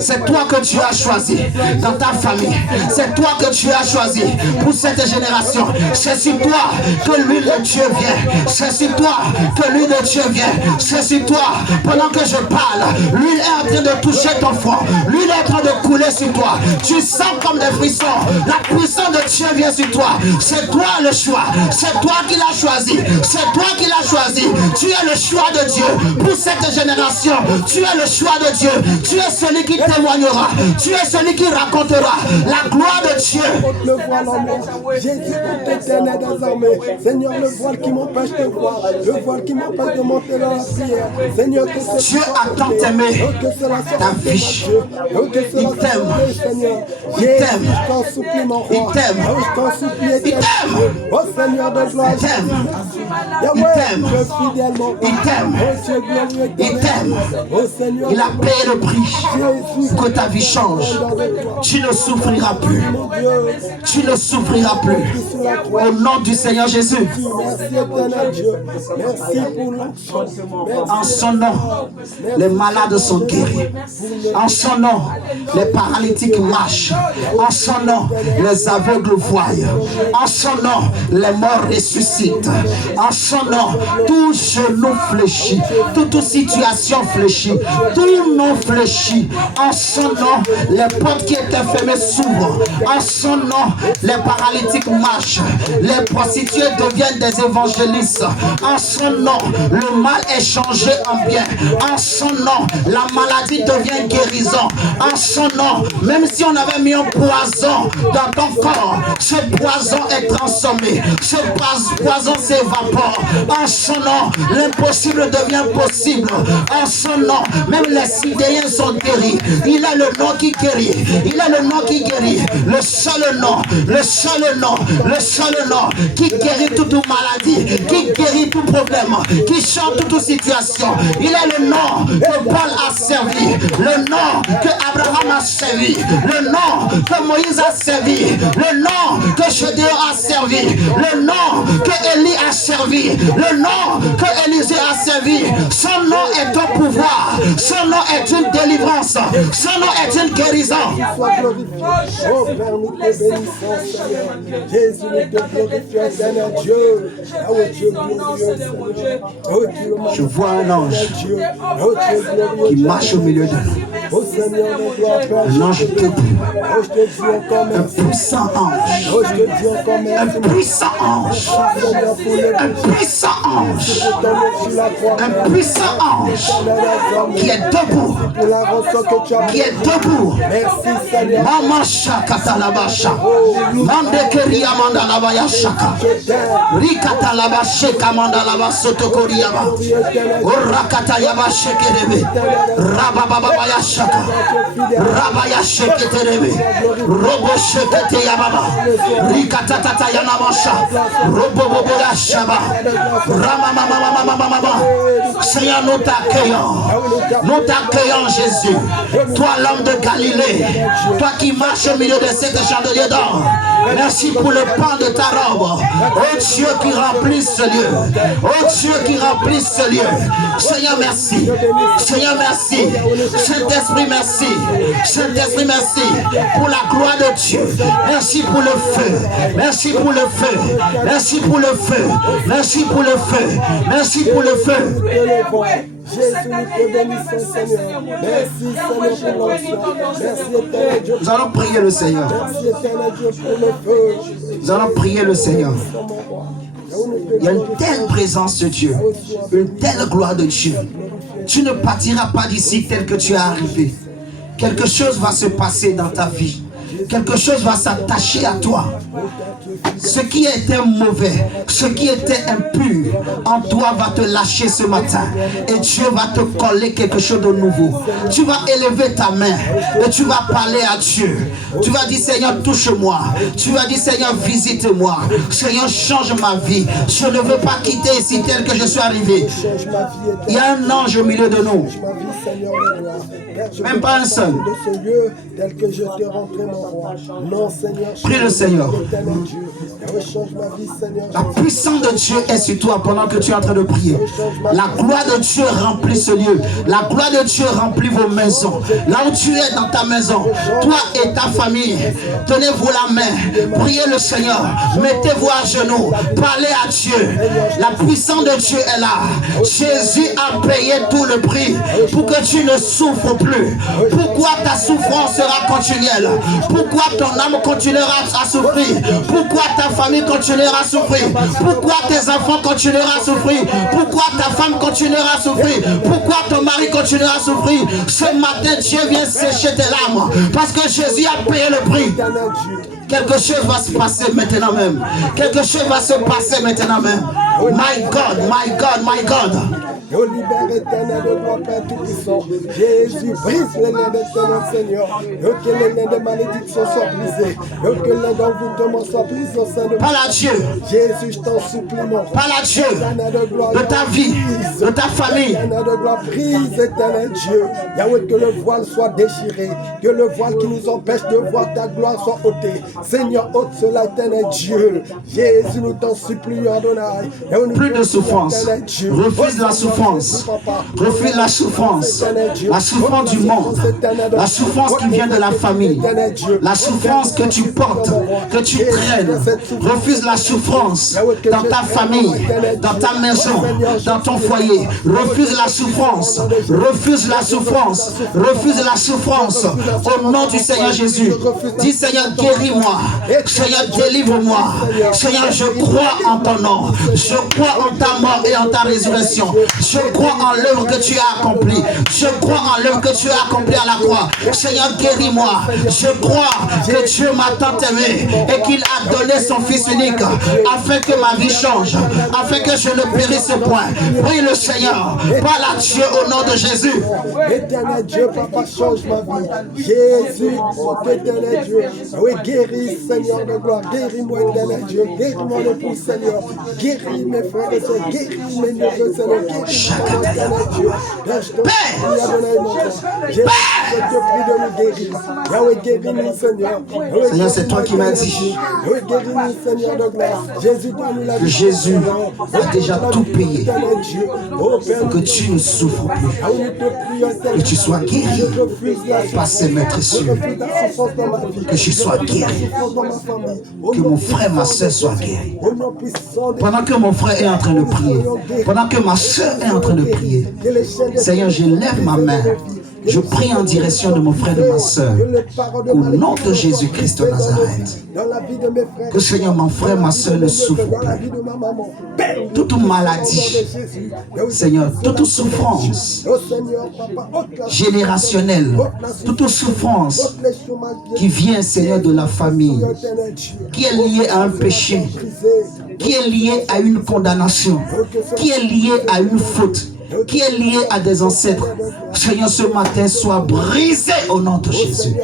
C'est toi que tu as choisi dans ta famille, c'est toi que tu as choisi pour cette génération. C'est sur toi que l'huile de Dieu vient, c'est sur toi que l'huile de Dieu vient, c'est sur toi. Pendant que je parle, l'huile est en train de toucher ton front, l'huile est en train de couler sur toi. Tu sens comme des frissons, la puissance de Dieu vient sur toi. C'est toi le choix, c'est toi qui l'as choisi, c'est toi qui l'as choisi. Tu es le choix de Dieu pour cette génération, tu es le choix de Dieu, tu es celui qui témoignera, tu es celui qui racontera la gloire de Dieu. Le voile en moi, Jésus pour t'éternel désormais. Seigneur, le voile qui m'empêche de voir, le voile qui m'empêche de monter dans la prière. Seigneur, que Dieu a tant aimé ta vie. sera Il t'aime. sauvé, Seigneur. Il Jésus, t'aime. je t'en supplie, mon roi. Il t'aime. Oh, je t'en supplie, Il éternel t'aime. Dieu. Oh Seigneur de gloire. Il t'aime. Yahweh, t'aime. Dieu fidèle, mon roi. Il t'aime. Oh Dieu glorieux, Il t'aime. oh Seigneur. Il a payé le prix Jésus, pour que ta vie change. Tu ne souffriras plus. mon Dieu. Tu ne souffriras plus. Sur la croix. Au nom du Seigneur Jésus. Merci, éternel Dieu. Merci pour l'action. En son nom, les malades sont guéris. En son nom, les paralytiques marchent. En son nom, les aveugles voient. En son nom, les morts ressuscitent. En son nom, tout genou fléchit, toute situation fléchit, tout nom fléchit. En son nom, les portes qui étaient fermées s'ouvrent. En son nom, les paralytiques marchent. Les prostituées deviennent des évangélistes. En son nom, le mal est changé en bien. En son nom, la maladie devient guérison. En son nom, même si on avait mis un poison dans ton corps, ce poison est transformé. Ce poison s'évapore. En son nom, l'impossible devient possible. En son nom, même les sidéens sont guéris. Il a le nom qui guérit. Il a le nom qui guérit. Le seul nom, le seul nom, le seul nom qui guérit toute maladie, qui guérit tout problème, qui change toute situation. Il a le nom que Paul a servi, le nom que Abraham a servi, le nom que Moïse a servi, le nom que Gédéon a servi, le nom que Élie a servi, le nom que Élisée a servi. Son nom est un pouvoir, son nom est une délivrance, son nom est une guérison. Sois glorifié. Oh Père, nous te bénissons, Seigneur. Jésus, nous te glorifions, Seigneur Dieu. Oh Dieu glorieux, Seigneur. Oh Dieu, Je vois un ange Dieu. Oh Dieu glorieux. qui marche au milieu de nous. Oh Seigneur, nous gloire, Père. Un ange debout, Oh, je te dis encore un merci. puissant ange, Oh, je te dis encore merci. un puissant ange, Seigneur, pour le un puissant ange, pour ton œuvre sur la croix. un puissant ange qui est debout, Pour la rançon que tu as qui est debout. Merci, Seigneur. Mama shaka talabasha, mande keria manda labaya shaka, rikata labashe kamanda labasoto koriaba, orakata yaba shekerebe, rababa ya shaka, rabaya sheketerebe, robo shekete yababa, rikata tata yanamasha, robo bobo ya shaba, rama mama mama. Seigneur, nous t'accueillons Jésus, toi l'homme de Galilée, toi qui marches au milieu de cette chandelier d'or. Merci pour le pan de ta robe. Oh Dieu qui remplit ce lieu. Oh Dieu qui remplit ce lieu. Seigneur, merci. Seigneur, merci. Saint-Esprit, merci. Saint-Esprit, merci pour la gloire de Dieu. Merci pour le feu. Merci pour le feu. Merci pour le feu. Merci pour le feu. Merci pour le feu. Jésus, nous te bénissons, Seigneur. Merci, Seigneur, pour l'action. Merci, éternel Dieu. Nous allons prier le Seigneur. Merci, éternel Dieu, pour le feu. Nous allons prier le Seigneur. Il y a une telle présence de Dieu, une telle gloire de Dieu. Tu ne partiras pas d'ici tel que tu es arrivé. Quelque chose va se passer dans ta vie. Quelque chose va s'attacher à toi. Ce qui était mauvais, ce qui était impur en toi va te lâcher ce matin. Et Dieu va te coller quelque chose de nouveau. Tu vas élever ta main et tu vas parler à Dieu. Tu vas dire, Seigneur, touche-moi. Tu vas dire, Seigneur, visite-moi. Seigneur, change ma vie. Je ne veux pas quitter ici tel que je suis arrivé. Il y a un ange au milieu de nous. Même pas un seul. De ce lieu tel que je t'ai rentré, mon roi. Non, Seigneur. Prie le Seigneur. Rechange ma vie, Seigneur. La puissance de Dieu est sur toi pendant que tu es en train de prier. La gloire de Dieu remplit ce lieu. La gloire de Dieu remplit vos maisons. Là où tu es dans ta maison, toi et ta famille, tenez-vous la main. Priez le Seigneur. Mettez-vous à genoux. Parlez à Dieu. La puissance de Dieu est là. Jésus a payé tout le prix pour que tu ne souffres plus. Pourquoi ta souffrance sera continuelle? Pourquoi ton âme continuera à souffrir? Pourquoi ta famille continuera à souffrir? Pourquoi tes enfants continueront à souffrir? Pourquoi ta femme continuera à souffrir? Pourquoi ton mari continuera à souffrir? Ce matin, Dieu vient sécher tes larmes parce que Jésus a payé le prix. Quelque chose va se passer maintenant même. Quelque chose va se passer maintenant même. My God, my God, my God. Au libère éternel de toi, Père Tout-Puissant. Jésus, brise les liens d'éternel, Seigneur. Que les liens de malédiction soient brisés. Que les liens d'envoûtement soient brisés au sein de Parle à Dieu. Jésus, je t'en supplie, mon Père. Parle à Dieu de ta vie, de ta famille. Éternel de gloire, brise, éternel Dieu. Yahweh, que le voile soit déchiré. Que le voile qui nous empêche de voir ta gloire soit ôté. Seigneur, ôte cela, éternel Dieu. Jésus, nous t'en supplions, Adonai. Plus de souffrance. Refuse la souffrance. Refuse la souffrance. La souffrance du monde. La souffrance qui vient de la famille. La souffrance que tu portes, que tu traînes. Refuse la souffrance dans ta famille, dans ta maison, dans ton foyer. Refuse la souffrance. Refuse la souffrance. Refuse la souffrance. Au nom du Seigneur Jésus. Dis Seigneur, guéris-moi. Seigneur, délivre-moi. Seigneur, je crois en ton nom. Je crois en ta mort et en ta résurrection. Je crois en l'œuvre que tu as accomplie. Je crois en l'œuvre que tu as accomplie à la croix. Seigneur, guéris-moi. Je crois que Dieu m'a tant aimé et qu'il a donné son Fils unique afin que ma vie change, afin que je ne périsse point. Prie le Seigneur. Parle à Dieu au nom de Jésus. Éternel Dieu, Papa, change ma vie. Jésus, oh éternel Dieu. Oui, guéris, Seigneur de gloire. Guéris-moi, éternel Dieu. Guéris-moi le pour Seigneur. Guéris mes frères et sœurs. Guéris mes neveux, Seigneur. Guéris-moi, éternel Dieu. Je te prie, Adonai, mon Dieu. Je te prie de nous guérir. Yahweh, guéris-nous, Seigneur. Seigneur, c'est toi qui m'as dit. Oui, guéris-nous, Seigneur de gloire. Jésus, donne-nous la vie. Jésus a déjà tout payé pour que tu ne souffres plus, que tu sois guéri par ses maîtres sûrs, que je sois guéri, que mon frère, ma soeur soient guéris. Pendant que mon frère est en train de prier, pendant que ma soeur est en train de prier, Seigneur, je lève ma main. Je prie en direction de mon frère et de ma soeur, au nom de Jésus-Christ de Nazareth. Que Seigneur, mon frère, ma soeur ne souffre plus. Toute maladie, Seigneur, toute souffrance générationnelle, toute souffrance qui vient, Seigneur, de la famille, qui est liée à un péché, qui est liée à une condamnation, qui est liée à une faute, qui est lié à des ancêtres. Seigneur, ce matin, soit brisé au nom de Jésus.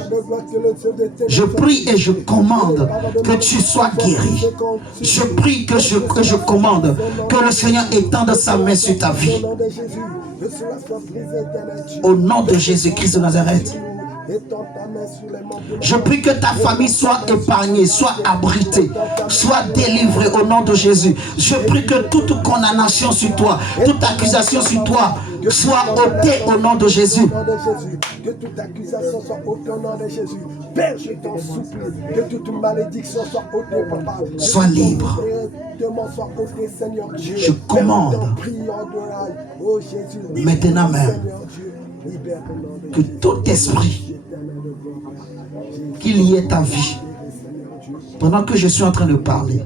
Je prie et je commande que tu sois guéri. Je prie que je commande que le Seigneur étende sa main sur ta vie. Au nom de Jésus-Christ de Nazareth. Je prie que ta famille soit épargnée, soit abritée, soit délivrée au nom de Jésus. Je prie que toute condamnation sur toi, toute accusation sur toi soit ôtée au nom de Jésus. Que toute accusation soit ôtée au nom de Jésus. Père, je t'en supplie. Que toute malédiction soit ôtée, Papa. Sois libre. Je commande maintenant même que tout esprit qui liait ta vie, pendant que je suis en train de parler,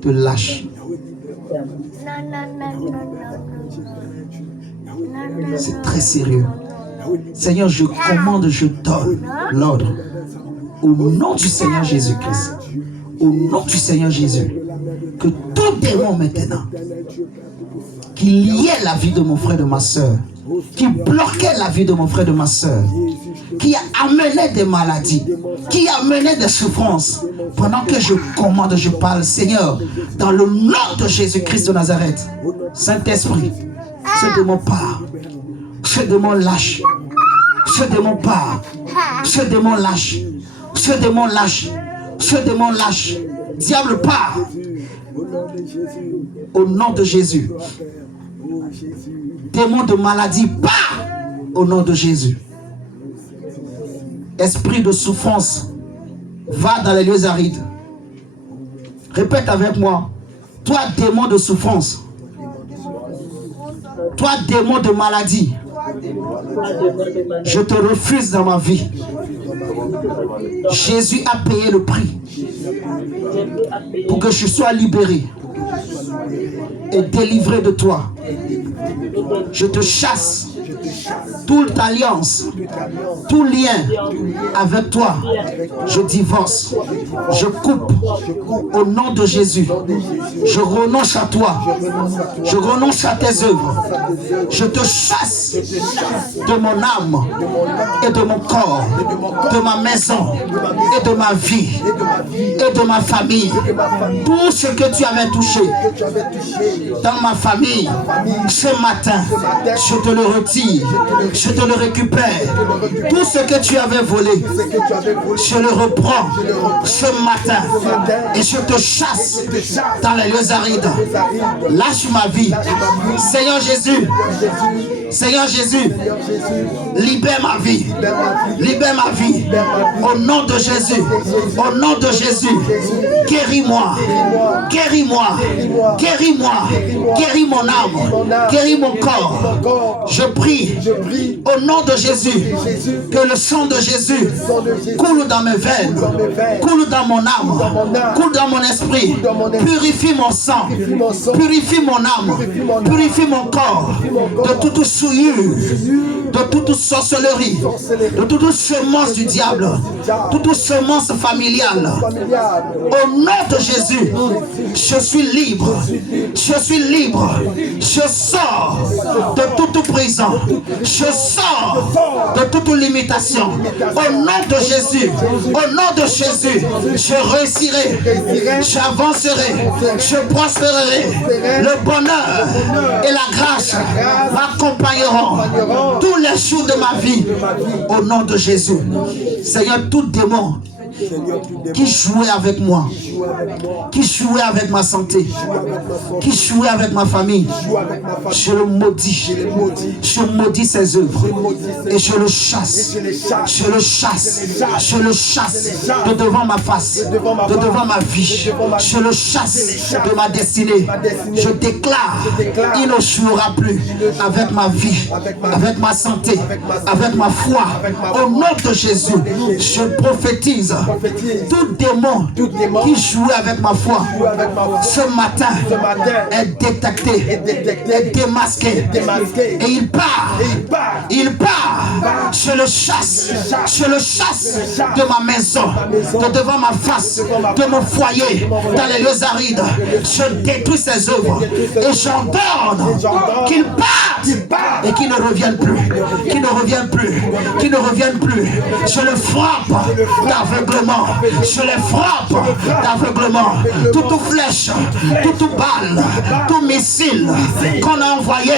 te lâche. C'est très sérieux. Seigneur, je commande, je donne l'ordre au nom du Seigneur Jésus-Christ. Au nom du Seigneur Jésus. Que tout démon maintenant qui liait la vie de mon frère et de ma soeur, qui bloquait la vie de mon frère et de ma soeur, qui amenait des maladies, qui amenait des souffrances, pendant que je commande, je parle, Seigneur, dans le nom de Jésus-Christ de Nazareth, Saint-Esprit, ce démon part, ce démon lâche, ce démon part, ce démon lâche, ce démon lâche, ce démon lâche, diable part, au nom de Jésus. Démon de maladie, part au nom de Jésus. Esprit de souffrance, va dans les lieux arides. Répète avec moi. Toi, démon de souffrance. Toi, démon de maladie. Je te refuse dans ma vie. Jésus a payé le prix pour que je sois libéré et délivré de toi. Je te chasse toute alliance, tout lien avec toi, je divorce, je coupe au nom de Jésus. Je renonce à toi, je renonce à tes œuvres, je te chasse de mon âme et de mon corps, de ma maison et de ma vie et de ma famille. Tout ce que tu avais touché dans ma famille ce matin, je te le retire, je te le récupère. Tout ce que tu avais volé, je le reprends ce matin et je te chasse dans les lieux arides. Lâche ma vie, Seigneur Jésus. Seigneur Jésus, libère ma vie, libère ma vie, au nom de Jésus, au nom de Jésus, guéris-moi, guéris-moi, guéris-moi, guéris mon âme, guéris mon corps. Je prie, au nom de Jésus, que le sang de Jésus coule dans mes veines, coule dans mon âme, coule dans mon esprit, purifie mon sang, purifie mon âme, purifie mon corps de toute souillure, de toute sorcellerie, de toute semence du diable, toute semence familiale. Au nom de Jésus, je suis libre, je suis libre, je sors de toute prison, je sors de toute limitation. Au nom de Jésus, au nom de Jésus, je réussirai, j'avancerai, je prospérerai. Le bonheur et la grâce m'accompagneront tous les jours de ma vie. Au nom de Jésus, Seigneur, tout démon qui jouait avec moi, qui jouait avec ma santé, qui jouait avec ma famille, je le maudis, je maudis ses œuvres et je le chasse, je le chasse, je le chasse de devant ma face, de devant ma vie, je le chasse de ma destinée. Je déclare, il ne jouera plus avec ma vie, avec ma santé, avec ma foi. Au nom de Jésus, je prophétise. Tout démon qui jouait avec ma foi ce matin est détecté, est démasqué et il part, je le chasse de ma maison, de devant ma face, de mon foyer, dans les lieux arides. Je détruis ses œuvres et j'ordonne qu'il parte et qu'il ne revienne plus, qu'il ne revienne plus, qu'il ne revienne plus. Je le frappe d'aveuglement, je les frappe d'aveuglement. Toute flèche, toute balle, tout missile qu'on a envoyé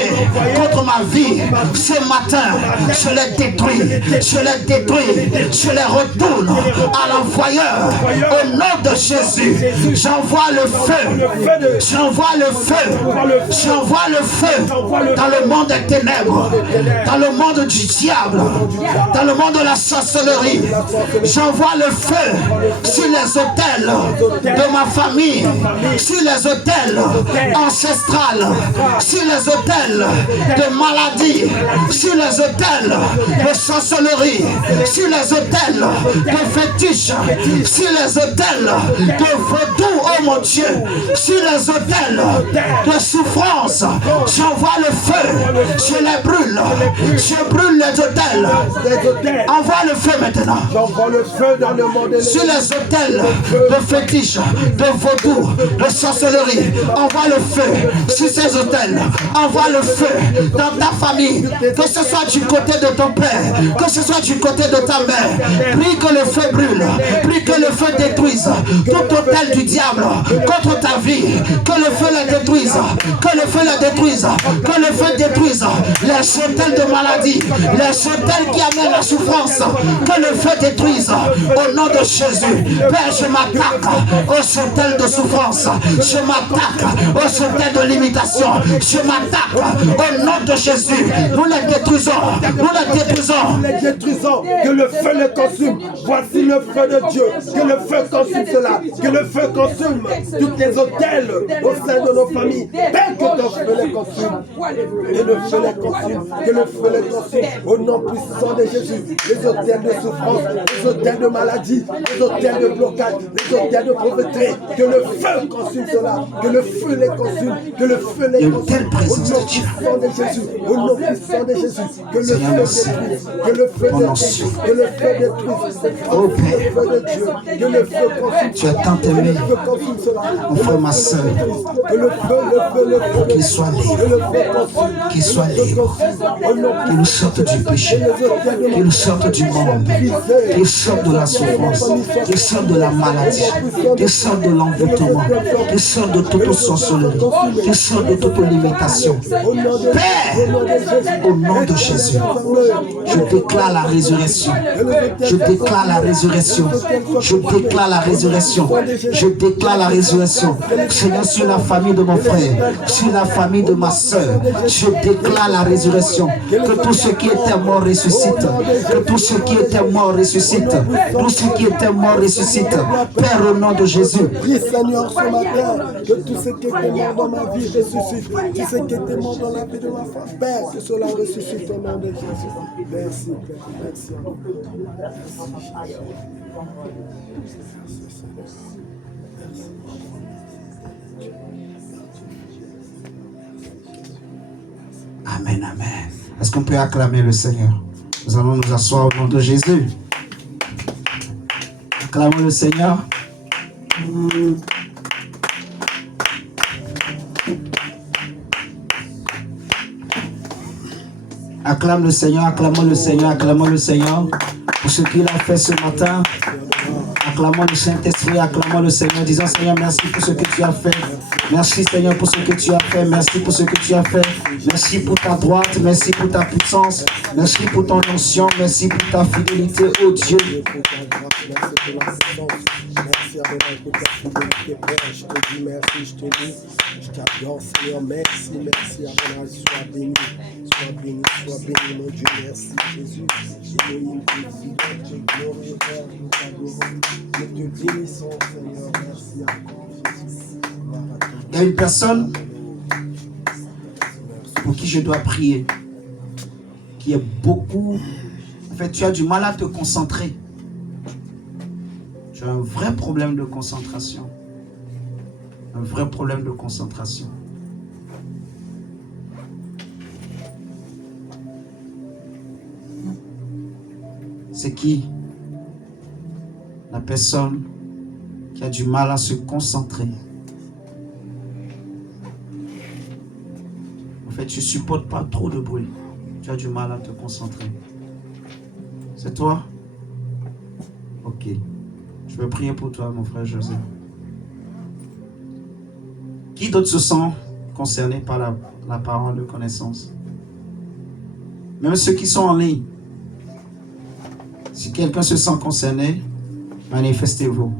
contre ma vie ce matin, je les détruis, je les détruis, je les retourne à l'envoyeur. Au nom de Jésus, j'envoie le feu, j'envoie le feu, j'envoie le feu dans le monde des ténèbres, dans le monde du diable, dans le monde de la sorcellerie. J'envoie le feu sur les autels de ma famille, sur les autels ancestrales, sur les autels de maladie, sur les autels de sorcellerie, sur les autels de fétiche, sur les autels de vaudou, oh mon Dieu, sur les autels de souffrance. J'envoie le feu, je les brûle, je brûle les autels. Envoie le feu maintenant. J'envoie le feu dans le monde. Sur les autels de fétiche, de vaudou, de sorcellerie, envoie le feu sur ces autels. Envoie le feu dans ta famille, que ce soit du côté de ton père, que ce soit du côté de ta mère. Prie que le feu brûle, prie que le feu détruise tout autel du diable contre ta vie, que le feu la détruise, que le feu la détruise, que le feu détruise les autels de maladie, les autels qui amènent la souffrance, que le feu détruise au nom de Jésus. Père, je m'attaque aux autels de souffrance, je m'attaque aux autels de limitation, je m'attaque au nom de Jésus. Nous les détruisons, nous les détruisons. Nous les détruisons, que le feu les consume. Voici le feu de Dieu, que le feu consume. consume cela. Que le feu consume toutes les hôtels au sein de nos familles. Père, que ton feu les consume. Que le feu les consume. Que le feu les consume. Au nom puissant de Jésus. Les hôtels de souffrance, les hôtels de maladie, les hôtels de blocage, les hôtels de pauvreté. Que le feu consume cela. Que le feu les consume. Que le feu les consume. Au nom puissant de Jésus. Au nom puissant de Jésus. Que le feu détruise. Que le feu détruise. Que le feu détruise. Oh Père, Que le feu de Dieu. Que le feu consume. tu as tant aimé mon frère, ma soeur, qu'il soit libre, qu'il soit libre, qu'il nous sorte du péché, qu'il nous sorte du monde, qu'il sorte de la souffrance, qu'il sorte de la maladie, qu'il sorte de l'envoûtement, qu'il sorte de toute sorcellerie, qu'il sorte de toute limitation. Père, au nom de Jésus, je déclare la résurrection. Je déclare la résurrection. Je déclare la résurrection. Je déclare la résurrection. Seigneur, sur la famille de mon frère, sur la famille de ma soeur, je déclare la résurrection. Que tous ceux qui étaient morts ressuscitent. Que tous ceux qui étaient morts ressuscitent. Tous ceux qui étaient morts ressuscitent. Père, au nom de Jésus. Prie, Seigneur, ce matin, que tous ceux qui étaient morts dans ma vie ressuscitent. Tous ceux qui étaient morts dans la vie de ma femme, Père, que cela ressuscite au nom de Jésus. Merci, Père. Merci. Amen, amen. Est-ce qu'on peut acclamer le Seigneur? Nous allons nous asseoir au nom de Jésus. Acclamons le Seigneur. Acclame le Seigneur, acclamons le Seigneur, acclamons le Seigneur pour ce qu'il a fait ce matin. Acclamons le Saint-Esprit, acclamons le Seigneur, disons Seigneur, merci pour ce que tu as fait. Merci Seigneur pour ce que tu as fait, merci pour ce que tu as fait. Merci pour ta droite, merci pour ta puissance, merci pour ton onction, merci pour ta fidélité, oh Dieu. Merci Adonai pour ta fidélité, Père. Je te dis merci, je te dis, je t'adore, Seigneur. Merci, merci Adonai. Sois béni, mon Dieu. Merci Jésus. Nous te glorifions, nous t'adorons, nous te bénissons, Seigneur. Merci encore, Jésus. Il y a une personne pour qui je dois prier, qui est beaucoup. En fait, tu as du mal à te concentrer. Tu as un vrai problème de concentration. Un vrai problème de concentration. C'est qui? La personne qui a du mal à se concentrer. En fait, tu ne supportes pas trop de bruit. Tu as du mal à te concentrer. C'est toi? Ok. Je vais prier pour toi, mon frère José. Qui d'autre se sent concerné par la parole de connaissance? Même ceux qui sont en ligne. Si quelqu'un se sent concerné, manifestez-vous.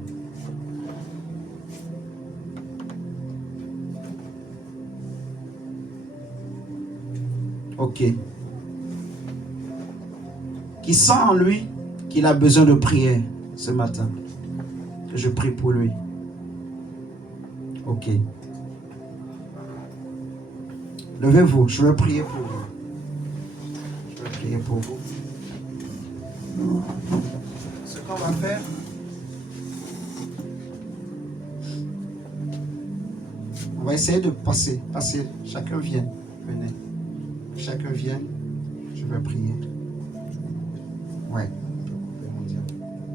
Ok. Qui sent en lui qu'il a besoin de prière ce matin? Que je prie pour lui. Ok. Levez-vous, je vais prier pour vous. Je vais prier pour vous. Ce qu'on va faire, on va essayer de passer. Chacun vienne. Venez. Chacun vienne. Je vais prier. Ouais.